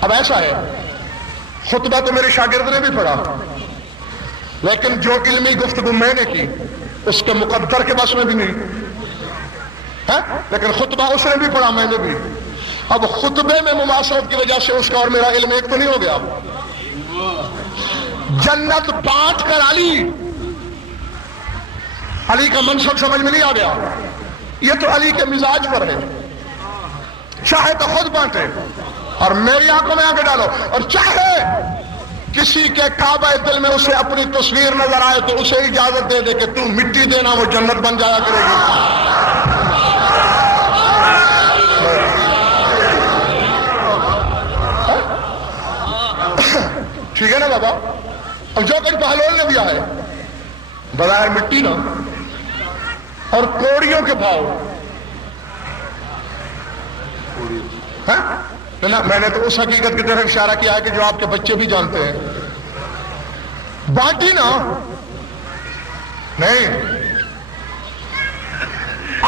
اب ایسا ہے، خطبہ تو میرے شاگرد نے بھی پڑھا، لیکن جو علمی گفتگو میں نے کی اس کے مقدر کے بس میں بھی نہیں ہے، لیکن خطبہ اس نے بھی پڑھا، میں نے بھی۔ اب خطبے میں مماثلت کی وجہ سے اس کا اور میرا علم ایک تو نہیں ہو گیا۔ جنت بانٹ کر علی کا منصب سمجھ میں نہیں آ گیا، یہ تو علی کے مزاج پر ہے۔ چاہے تو خود بانٹے اور میری آنکھوں میں آنکھیں ڈالو، اور چاہے کسی کے کعبہ دل میں اسے اپنی تصویر نظر آئے تو اسے اجازت دے دے کہ تو مٹی دینا، وہ جنت بن جایا کرے گی۔ ٹھیک ہے نا بابا؟ اب جو کچھ بہلول نے دیا ہے بظاہر مٹی نا، اور کوڑیوں کے بھاؤ، میں نے تو اس حقیقت کی طرف اشارہ کیا ہے کہ جو آپ کے بچے بھی جانتے ہیں، بانٹی نا نہیں۔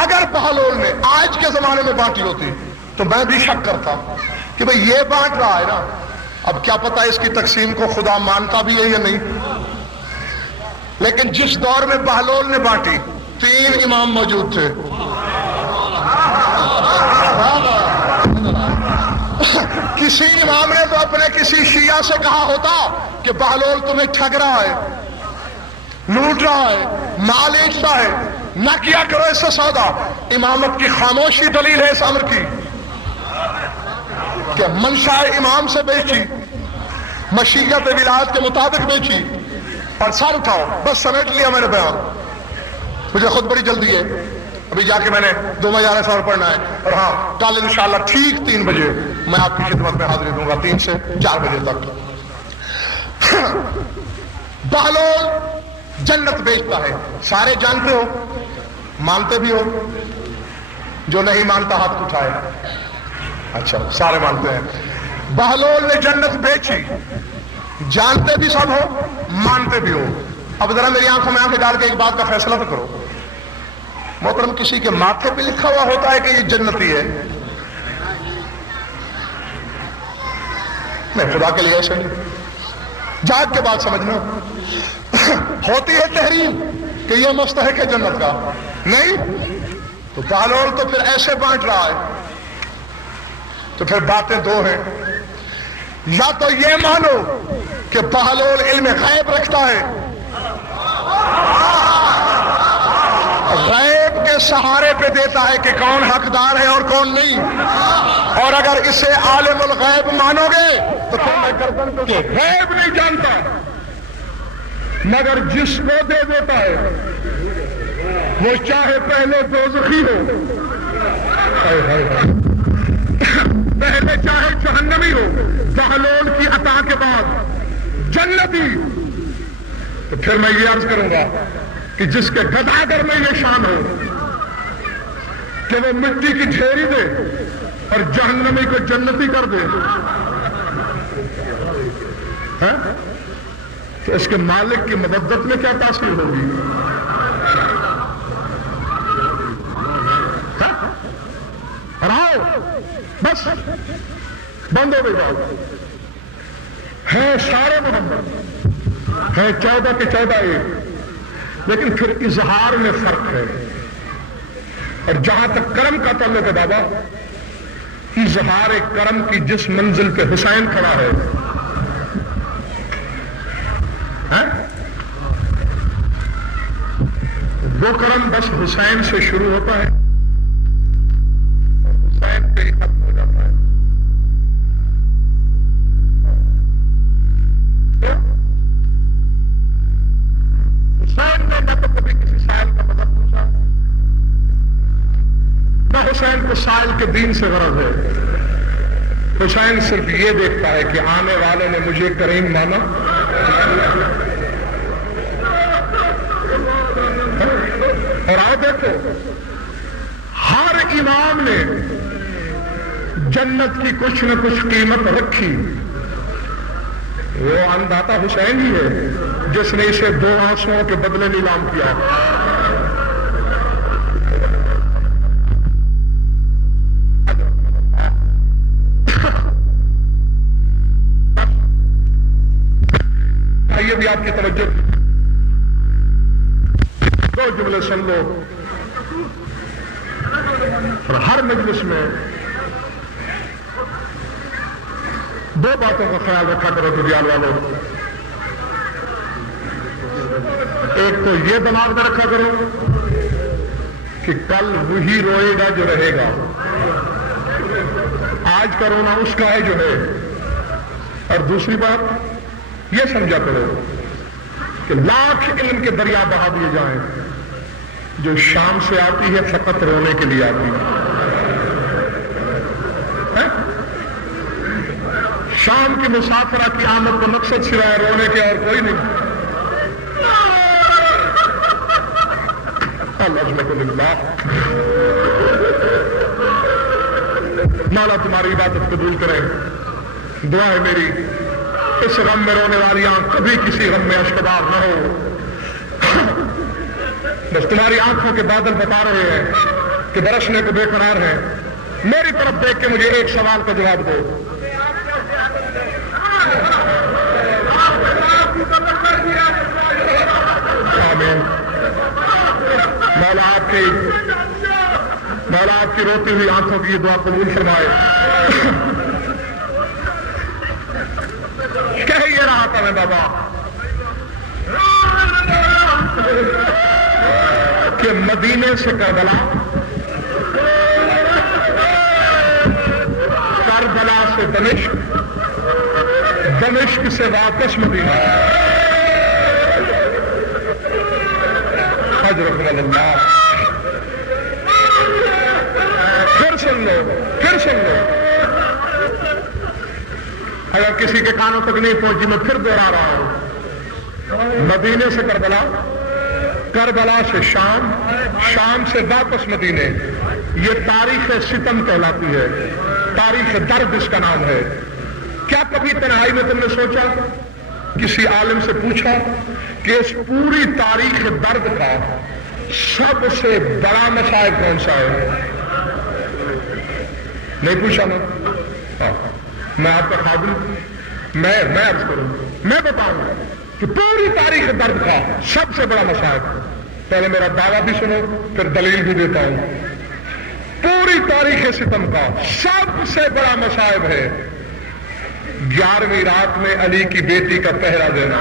اگر بہلول نے آج کے زمانے میں بانٹی ہوتی تو میں بھی شک کرتا کہ بھئی یہ بانٹ رہا ہے نا، اب کیا پتا اس کی تقسیم کو خدا مانتا بھی ہے یا نہیں۔ لیکن جس دور میں بہلول نے بانٹی 3 امام موجود تھے، کسی امام نے تو اپنے کسی شیعہ سے کہا ہوتا کہ بہلول تمہیں ٹھگ رہا ہے، لوٹ رہا ہے، مال ایٹتا ہے، نہ کیا کرو اس سے سودا۔ امامت کی خاموشی دلیل ہے اس امر کی کہ منشاء امام سے بیچی، مشیت ولایت کے مطابق بیچی اور سر اٹھاؤ، بس سمیٹ لیا میں نے بیان۔ مجھے خود بڑی جلدی ہے، ابھی جا کے میں نے 2 مجالس فور پڑھنا ہے، اور ہاں کل انشاءاللہ ٹھیک 3 بجے میں آپ کی خدمت میں حاضری دوں گا، 3 سے 4 بجے تک۔ بہلول جنت بیچتا ہے، سارے جانتے ہو، مانتے بھی ہو، جو نہیں مانتا ہاتھ اٹھائے۔ اچھا سارے مانتے ہیں۔ بہلول نے جنت بیچی، جانتے بھی سب ہو، مانتے بھی ہو۔ اب ذرا میری آنکھوں میں آنکھیں ڈال کے ایک بات کا فیصلہ تو کرو، محترم کسی کے ماتھے پہ لکھا ہوا ہوتا ہے کہ یہ جنتی ہے؟ نہیں، خدا کے لیے ایسے نہیں، جاگ کے بات سمجھنا۔ ہوتی ہے تحریم کہ یہ مستحق ہے جنت کا، نہیں تو بہلول تو پھر ایسے بانٹ رہا ہے۔ تو پھر باتیں 2 ہیں، یا تو یہ مانو کہ بہلول علم غیب رکھتا ہے، غیب کے سہارے پہ دیتا ہے کہ کون حقدار ہے اور کون نہیں، اور اگر اسے عالم الغیب مانو گے تو پھر میں گردن پہ کہ غیب نہیں جانتا، مگر جس کو دے دیتا ہے وہ چاہے پہلے دوزخی ہو، پہلے چاہے جہنمی ہو، بہلول کی عطا کے بعد جنتی، تو پھر میں یہ عرض کروں گا کہ جس کے گداگر میں یہ شان ہو کہ وہ مٹی کی ڈھیری دے اور جہنمی کو جنتی کر دے، تو اس کے مالک کی مبدت میں کیا تاثیر ہوگی؟ راؤ بس بند ہو گئی بات۔ ہے سارے محمد، ہے 14 کے 14 ایک، لیکن پھر اظہار میں فرق ہے۔ اور جہاں تک کرم کا تعلق ہے بابا، اظہار کرم کی جس منزل پہ حسین کھڑا ہے، وہ کرم بس حسین سے شروع ہوتا ہے، حسین پہ ہی ختم ہو جاتا ہے۔ حسین نے نہ تو کبھی کسی سائل کا مذہب پوچھا، نہ حسین کو سائل کے دین سے غرض ہے۔ حسین صرف یہ دیکھتا ہے کہ آنے والے نے مجھے کریم مانا، اور آؤ دیکھو ہر امام نے جنت کی کچھ نہ کچھ قیمت رکھی۔ وہ انداتا حسین ہی ہے جس نے اسے 2 آنسوؤں کے بدلے نیلام کیا۔ آئیے بھی آپ کی توجہ، 2 جملے سن لو، اور ہر مجلس میں 2 باتوں کا خیال رکھا کرو دنیا والوں۔ ایک تو یہ دماغ میں رکھا کرو کہ کل وہی روئے گا جو رہے گا، آج کا رونا اس کا ہے جو ہے. اور دوسری بات یہ سمجھا کرو کہ لاکھ علم کے دریا بہا دیے جائیں، جو شام سے آتی ہے فقط رونے کے لیے آتی ہے. شام کی مسافرہ کی آمد کا مقصد سوائے رونے کے اور کوئی نہیں. مولا تمہاری عبادت قبول کرے. دعا ہے میری اس غم میں رونے والی آنکھ کبھی کسی غم میں اشکبار نہ ہو. بس تمہاری آنکھوں کے بادل بتا رہے ہیں کہ برسنے کو بے قرار ہے. میری طرف دیکھ کے مجھے ایک سوال کا جواب دو. آمین. مولا آپ کی روتی ہوئی آنکھوں کی یہ دعا قبول فرمائے. کہہ یہ رہا تھا میں بابا کہ مدینے سے کربلا، کربلا سے دمشق، دمشق سے واپس مدینہ. حضرت اللہ پھر سن لو. اگر کسی کے کانوں تک نہیں پہنچی میں پھر دوہرا رہا ہوں. مدینے سے کربلا، کربلا سے شام، شام سے واپس مدینے. یہ تاریخ ستم کہلاتی ہے، تاریخ درد اس کا نام ہے. کیا کبھی تنہائی میں تم نے سوچا، کسی عالم سے پوچھا کہ اس پوری تاریخ درد کا سب سے بڑا مصائب کون سا ہے؟ نہیں پوچھا نا. میں آپ کا خادم، میں عرض کروں، میں بتاؤں کہ پوری تاریخ درد کا سب سے بڑا مصائب، پہلے میرا دعویٰ بھی سنو پھر دلیل بھی دیتا ہوں. پوری تاریخ ستم کا سب سے بڑا مصائب ہے 11ویں رات میں علی کی بیٹی کا پہرا دینا.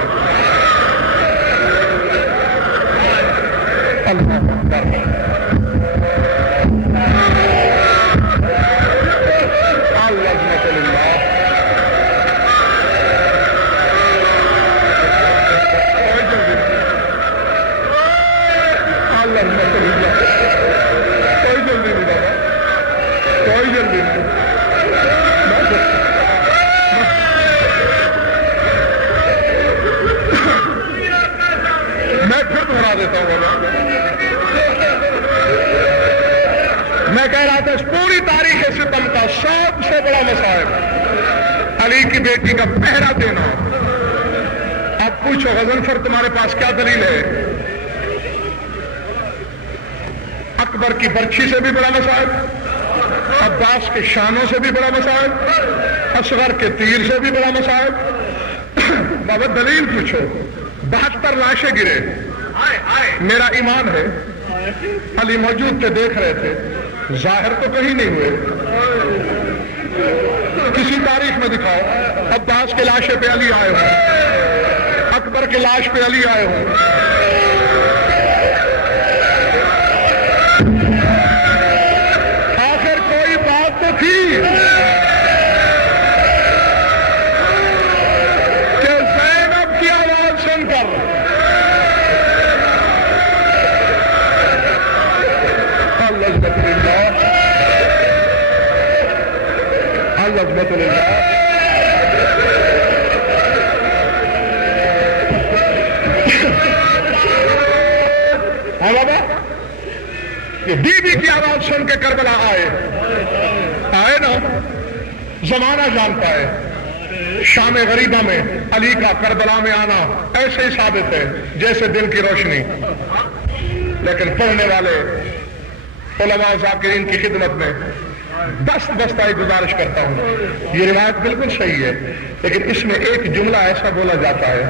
میں کہہ رہا تھا اس پوری تاریخ ستم کا سب سے بڑا مصائب علی کی بیٹی کا پہرا دینا. اب پوچھو غضنفر تمہارے پاس کیا دلیل ہے؟ اکبر کی برچھی سے بھی بڑا مصائب، عباس کے شانوں سے بھی بڑا مصائب، اصغر کے تیر سے بھی بڑا مصائب. بابا دلیل پوچھو. 72 لاشیں گرے. میرا ایمان ہے علی موجود تھے، دیکھ رہے تھے، ظاہر تو کہیں نہیں ہوئے. کسی تاریخ میں دکھاؤ عباس کے لاشے پہ علی آئے ہوں، اکبر کے لاش پہ علی آئے ہوں. آخر کوئی بات تو تھی کہ زینب کی آواز سن کر عظمت اللہ ہاں بابا یہ بی بی کی آواز سن کے کربلا آئے نا. زمانہ جانتا ہے شام غریبہ میں علی کا کربلا میں آنا ایسے ہی ثابت ہے جیسے دن کی روشنی. لیکن پڑھنے والے علماء ذاکرین کی خدمت میں دستائی گزارش کرتا ہوں، یہ روایت بالکل صحیح ہے، لیکن اس میں ایک جملہ ایسا بولا جاتا ہے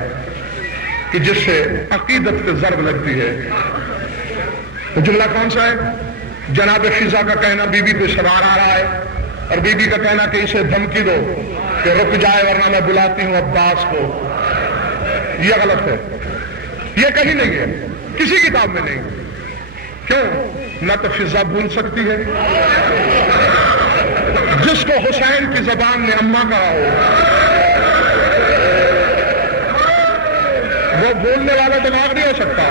کہ جس سے عقیدت پہ ضرب لگتی ہے. وہ جملہ کون سا ہے؟ جناب فضا کا کہنا بی بی پہ سوار آ رہا ہے اور بی بی کا کہنا کہ اسے دھمکی دو کہ رک جائے ورنہ میں بلاتی ہوں عباس کو. یہ غلط ہے، یہ کہیں نہیں ہے، کسی کتاب میں نہیں. کیوں؟ نہ تو فضا بھول سکتی ہے جس کو حسین کی زبان نے اماں کہا ہو، وہ بولنے والا دماغ نہیں ہو سکتا.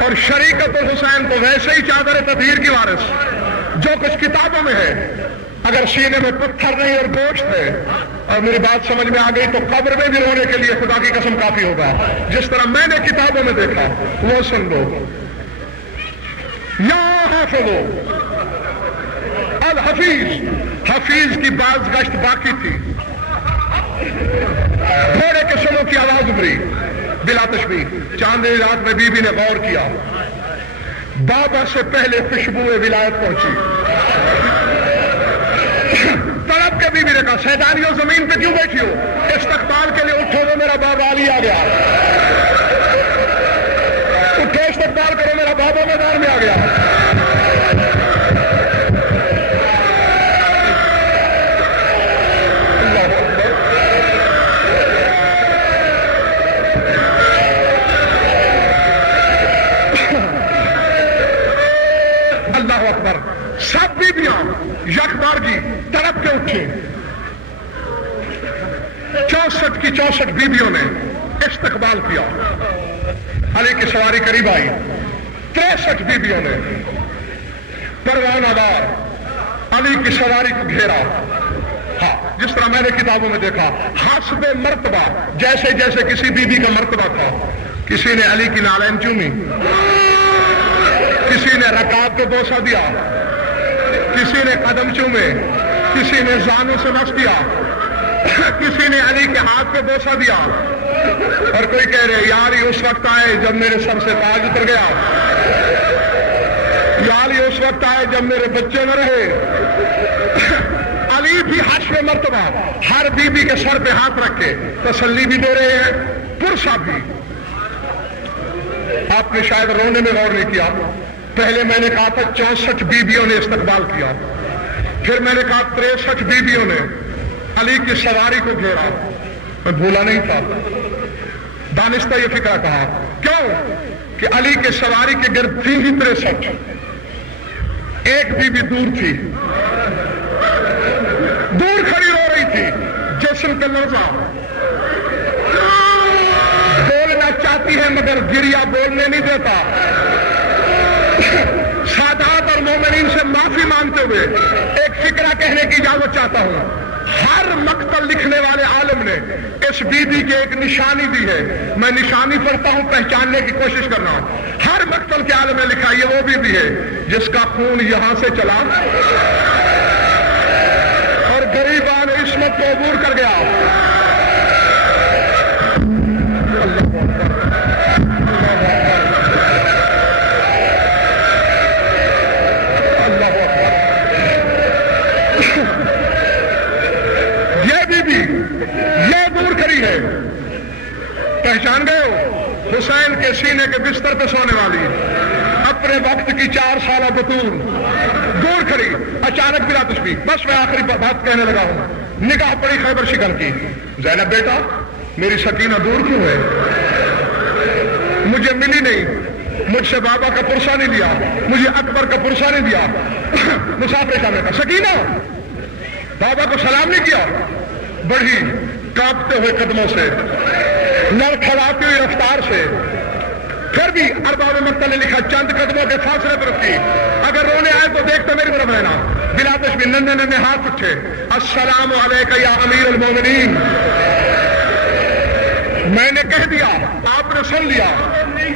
اور شریکت الحسین تو ویسے ہی چادر تطہیر کی وارث، جو کچھ کتابوں میں ہے. اگر سینے میں پتھر نہیں اور گوشت ہے، اور میری بات سمجھ میں آ گئی، تو قبر میں بھی رونے کے لیے خدا کی قسم کافی ہوگا. جس طرح میں نے کتابوں میں دیکھا وہ سن لو. یا حافظو الحفیظ، حفیظ کی باز گشت باقی تھی. گھوڑے کے سنوں کی آواز ابری بلا تشبیہ. چاندنی رات میں بی بی نے غور کیا، بابا سے پہلے خوشبو ولایت پہنچی. تڑپ کے بی بی نے کہا سیدانیوں زمین پہ کیوں بیٹھی ہو؟ استقبال کے لیے اٹھو، وہ میرا بابا علی آ گیا. اٹھو استقبال کرو، میرا بابا میدان میں آ گیا. اللہ اکبر. سب بیبیاں یک بارگی تڑپ کے اٹھے. 64 کی 64 بیبیوں نے استقبال کیا. علی کی سواری قریب آئی. 63 بیبیوں نے پروانہ دار علی کی سواری کو گھیرا. ہاں، جس طرح میں نے کتابوں میں دیکھا، حسب مرتبہ، جیسے جیسے کسی بیوی کا مرتبہ تھا. کسی نے علی کی نالین چومی، کسی نے رکاب کو بوسہ دیا، کسی نے قدم چومے، کسی نے زانوں سے مس کیا، کسی نے علی کے ہاتھ پہ بوسہ دیا. اور کوئی کہہ رہے یار یہ اس وقت آئے جب میرے سر سے تاج اتر گیا، یار یہ اس وقت آئے جب میرے بچے نہ رہے. علی بھی حشر مرتبہ ہر بیوی کے سر پہ ہاتھ رکھ کے تسلی بھی دے رہے ہیں، پرسا بھی. آپ نے شاید رونے میں غور نہیں کیا. پہلے میں نے کہا تھا 64 بیویوں نے استقبال کیا، پھر میں نے کہا 63 بیویوں نے علی کی سواری کو گھیرا. میں بھولا نہیں تھا، دانستہ یہ فکرہ کہا. کیوں کہ علی کے سواری کے گرد تھی ہی 63. ایک بیوی دور تھی، دور کھڑی رو رہی تھی، جسم کا لرزہ. بولنا چاہتی ہے مگر گریا بولنے نہیں دیتا. سادات اور مومنین سے معافی مانگتے ہوئے ایک فکرہ کہنے کی اجازت چاہتا ہوں. ہر مقتل لکھنے والے عالم نے اس بیوی کی ایک نشانی دی ہے. میں نشانی پڑھتا ہوں، پہچاننے کی کوشش کرنا. ہر مقتل کے عالم نے لکھا یہ وہ بیوی ہے جس کا خون یہاں سے چلا اور غریبان عصمت کو عبور کر گیا. پہچان گئے ہو؟ حسین کے سینے کے بستر پہ سونے والی، اپنے وقت کی 4 سالہ بطول دور کھڑی. اچانک بلا تشبیہ. بس میں آخری بات کہنے لگا ہوں. نگاہ پڑی خیبر شکن کی. زینب بیٹا میری سکینہ دور کیوں ہے؟ مجھے ملی نہیں، مجھ سے بابا کا پرسہ نہیں دیا، مجھے اکبر کا پرسہ نہیں دیا. مسافر شامل کا سکینہ بابا کو سلام نہیں کیا. بڑھی کانپتے ہوئے قدموں سے، لڑکھڑاتی ہوئی رفتار سے. پھر بھی ارباب مقتل نے لکھا چند قدموں کے فاصلے پر رکھی. اگر رونے آئے تو دیکھتے میری طرف رہنا. بلا تشبیہ ننھے ننھے ہاتھ اٹھے. السلام علیکہ یا امیر المومنین. میں نے کہہ دیا، آپ نے سن لیا.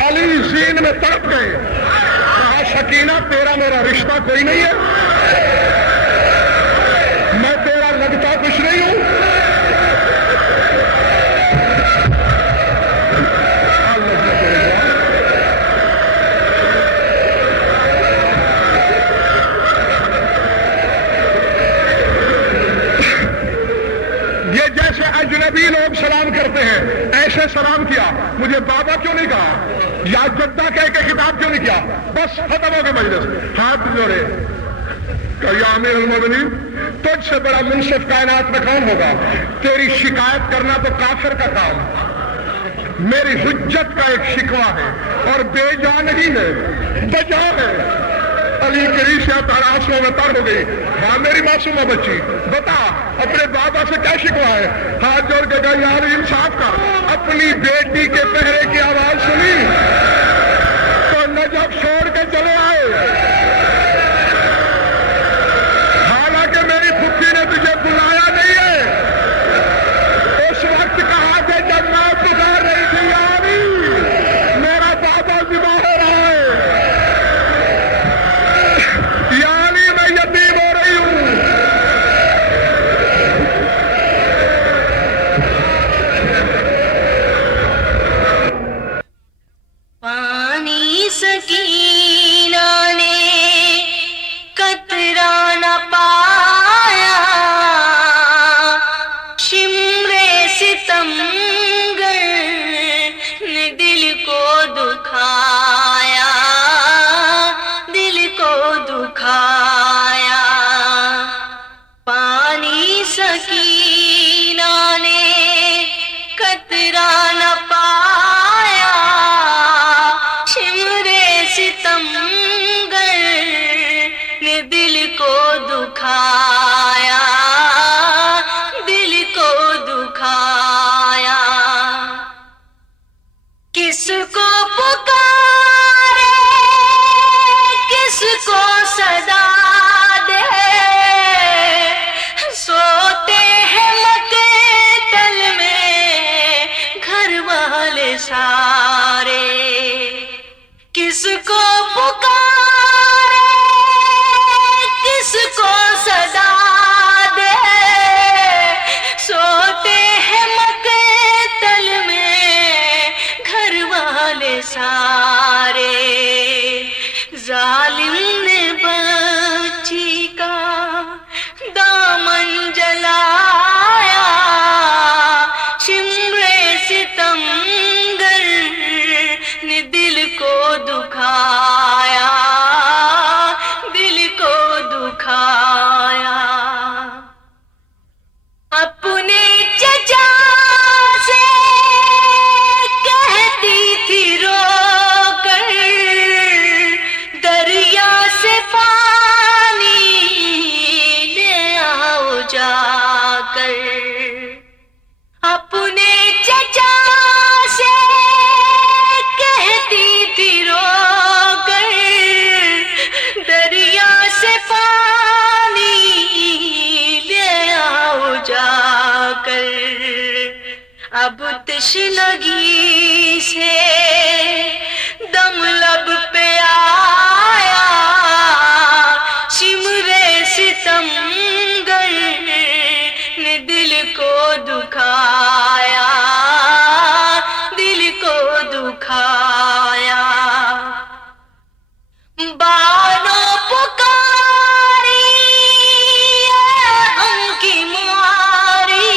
علی زین میں تڑپ گئے. کہا سکینہ تیرا میرا رشتہ کوئی نہیں ہے، میں تیرا لگتا کچھ نہیں ہوں. اجنبی لوگ سلام کرتے ہیں ایسے سلام کیا. مجھے بابا کیوں نہیں کہا یا جدہ کہہ کے خطاب کیوں نہیں کیا؟ بس ختم ہو گئے مجلس. ہاتھ جوڑے کہ یا امیر المومنین تجھ سے بڑا منصف کائنات میں کون ہوگا؟ تیری شکایت کرنا تو کافر کا کام، میری حجت کا ایک شکوہ ہے اور بے جا نہیں ہے، بجا ہے. گولی گری سے تراشوں میں تر ہو گئی. ہاں میری معصومہ بچی بتا اپنے بابا سے کیا شکوا ہے؟ ہاتھ جوڑ کے کہا یار انصاف کا. اپنی بیٹی کے پہرے کی آواز سنی تو نجف چھوڑ کے چلے آئے. حالانکہ میری پھپھی نے تجھے بلایا نہیں ہے. اس وقت کہا کہ جب میں پکار رہی تھی یاری میرا بابا ذبح ہو رہا ہے، یعنی میں یتیم ہو رہی ہوں. پانی سکینہ نے قطرہ نہ پایا، شمر ستمگر نے دل کو دکھایا، دل کو دکھایا. پانی سکینہ نے قطرہ نہ پایا، شمر ستمگر نے دل کو دکھایا، دل کو دکھایا. کس کو پکارے کس کو صدا دے، سوتے ہیں مقتل میں گھر والے سارے. کس کو پکارے کس کو صدا دے، سوتے ہیں مقتل میں گھر والے سارے. ظالم نے بچی کا دامن جلایا، شمر ستمگر نے دل کو دکھایا، دل کو دکھایا. اپنے چچا سے کہتی تھی رو کر، دریا سے پانی لے آؤ جا کر. اپنے چچا سے کہتی تھی رو کر، دریا سے پانی لے آؤ جا کر. اب تشنگی سے دم لب پہ آیا، شمر ستمگر نے دل کو دکھایا، دل کو دکھایا. بانو پکاری ان کی ماری،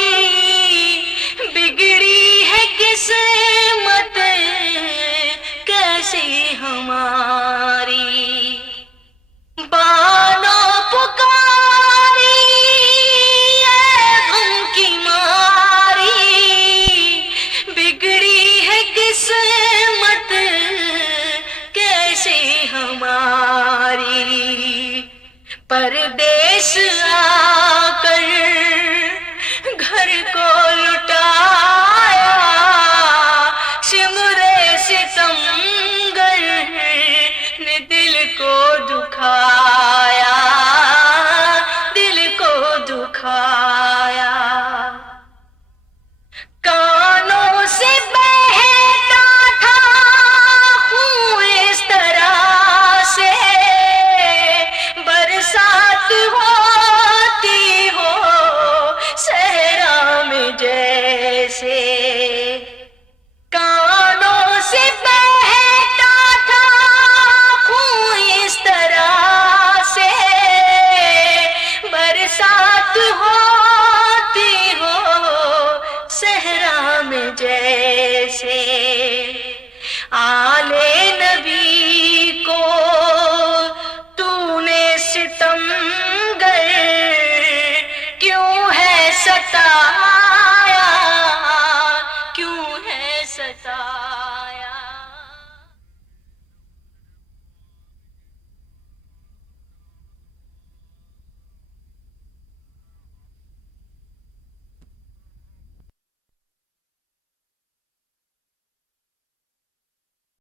بگڑی ہے قسمت کیسی ہماری. بانو پکاری ان کی ماری، بگڑی ہے قسمت کیسی ہماری. پردیس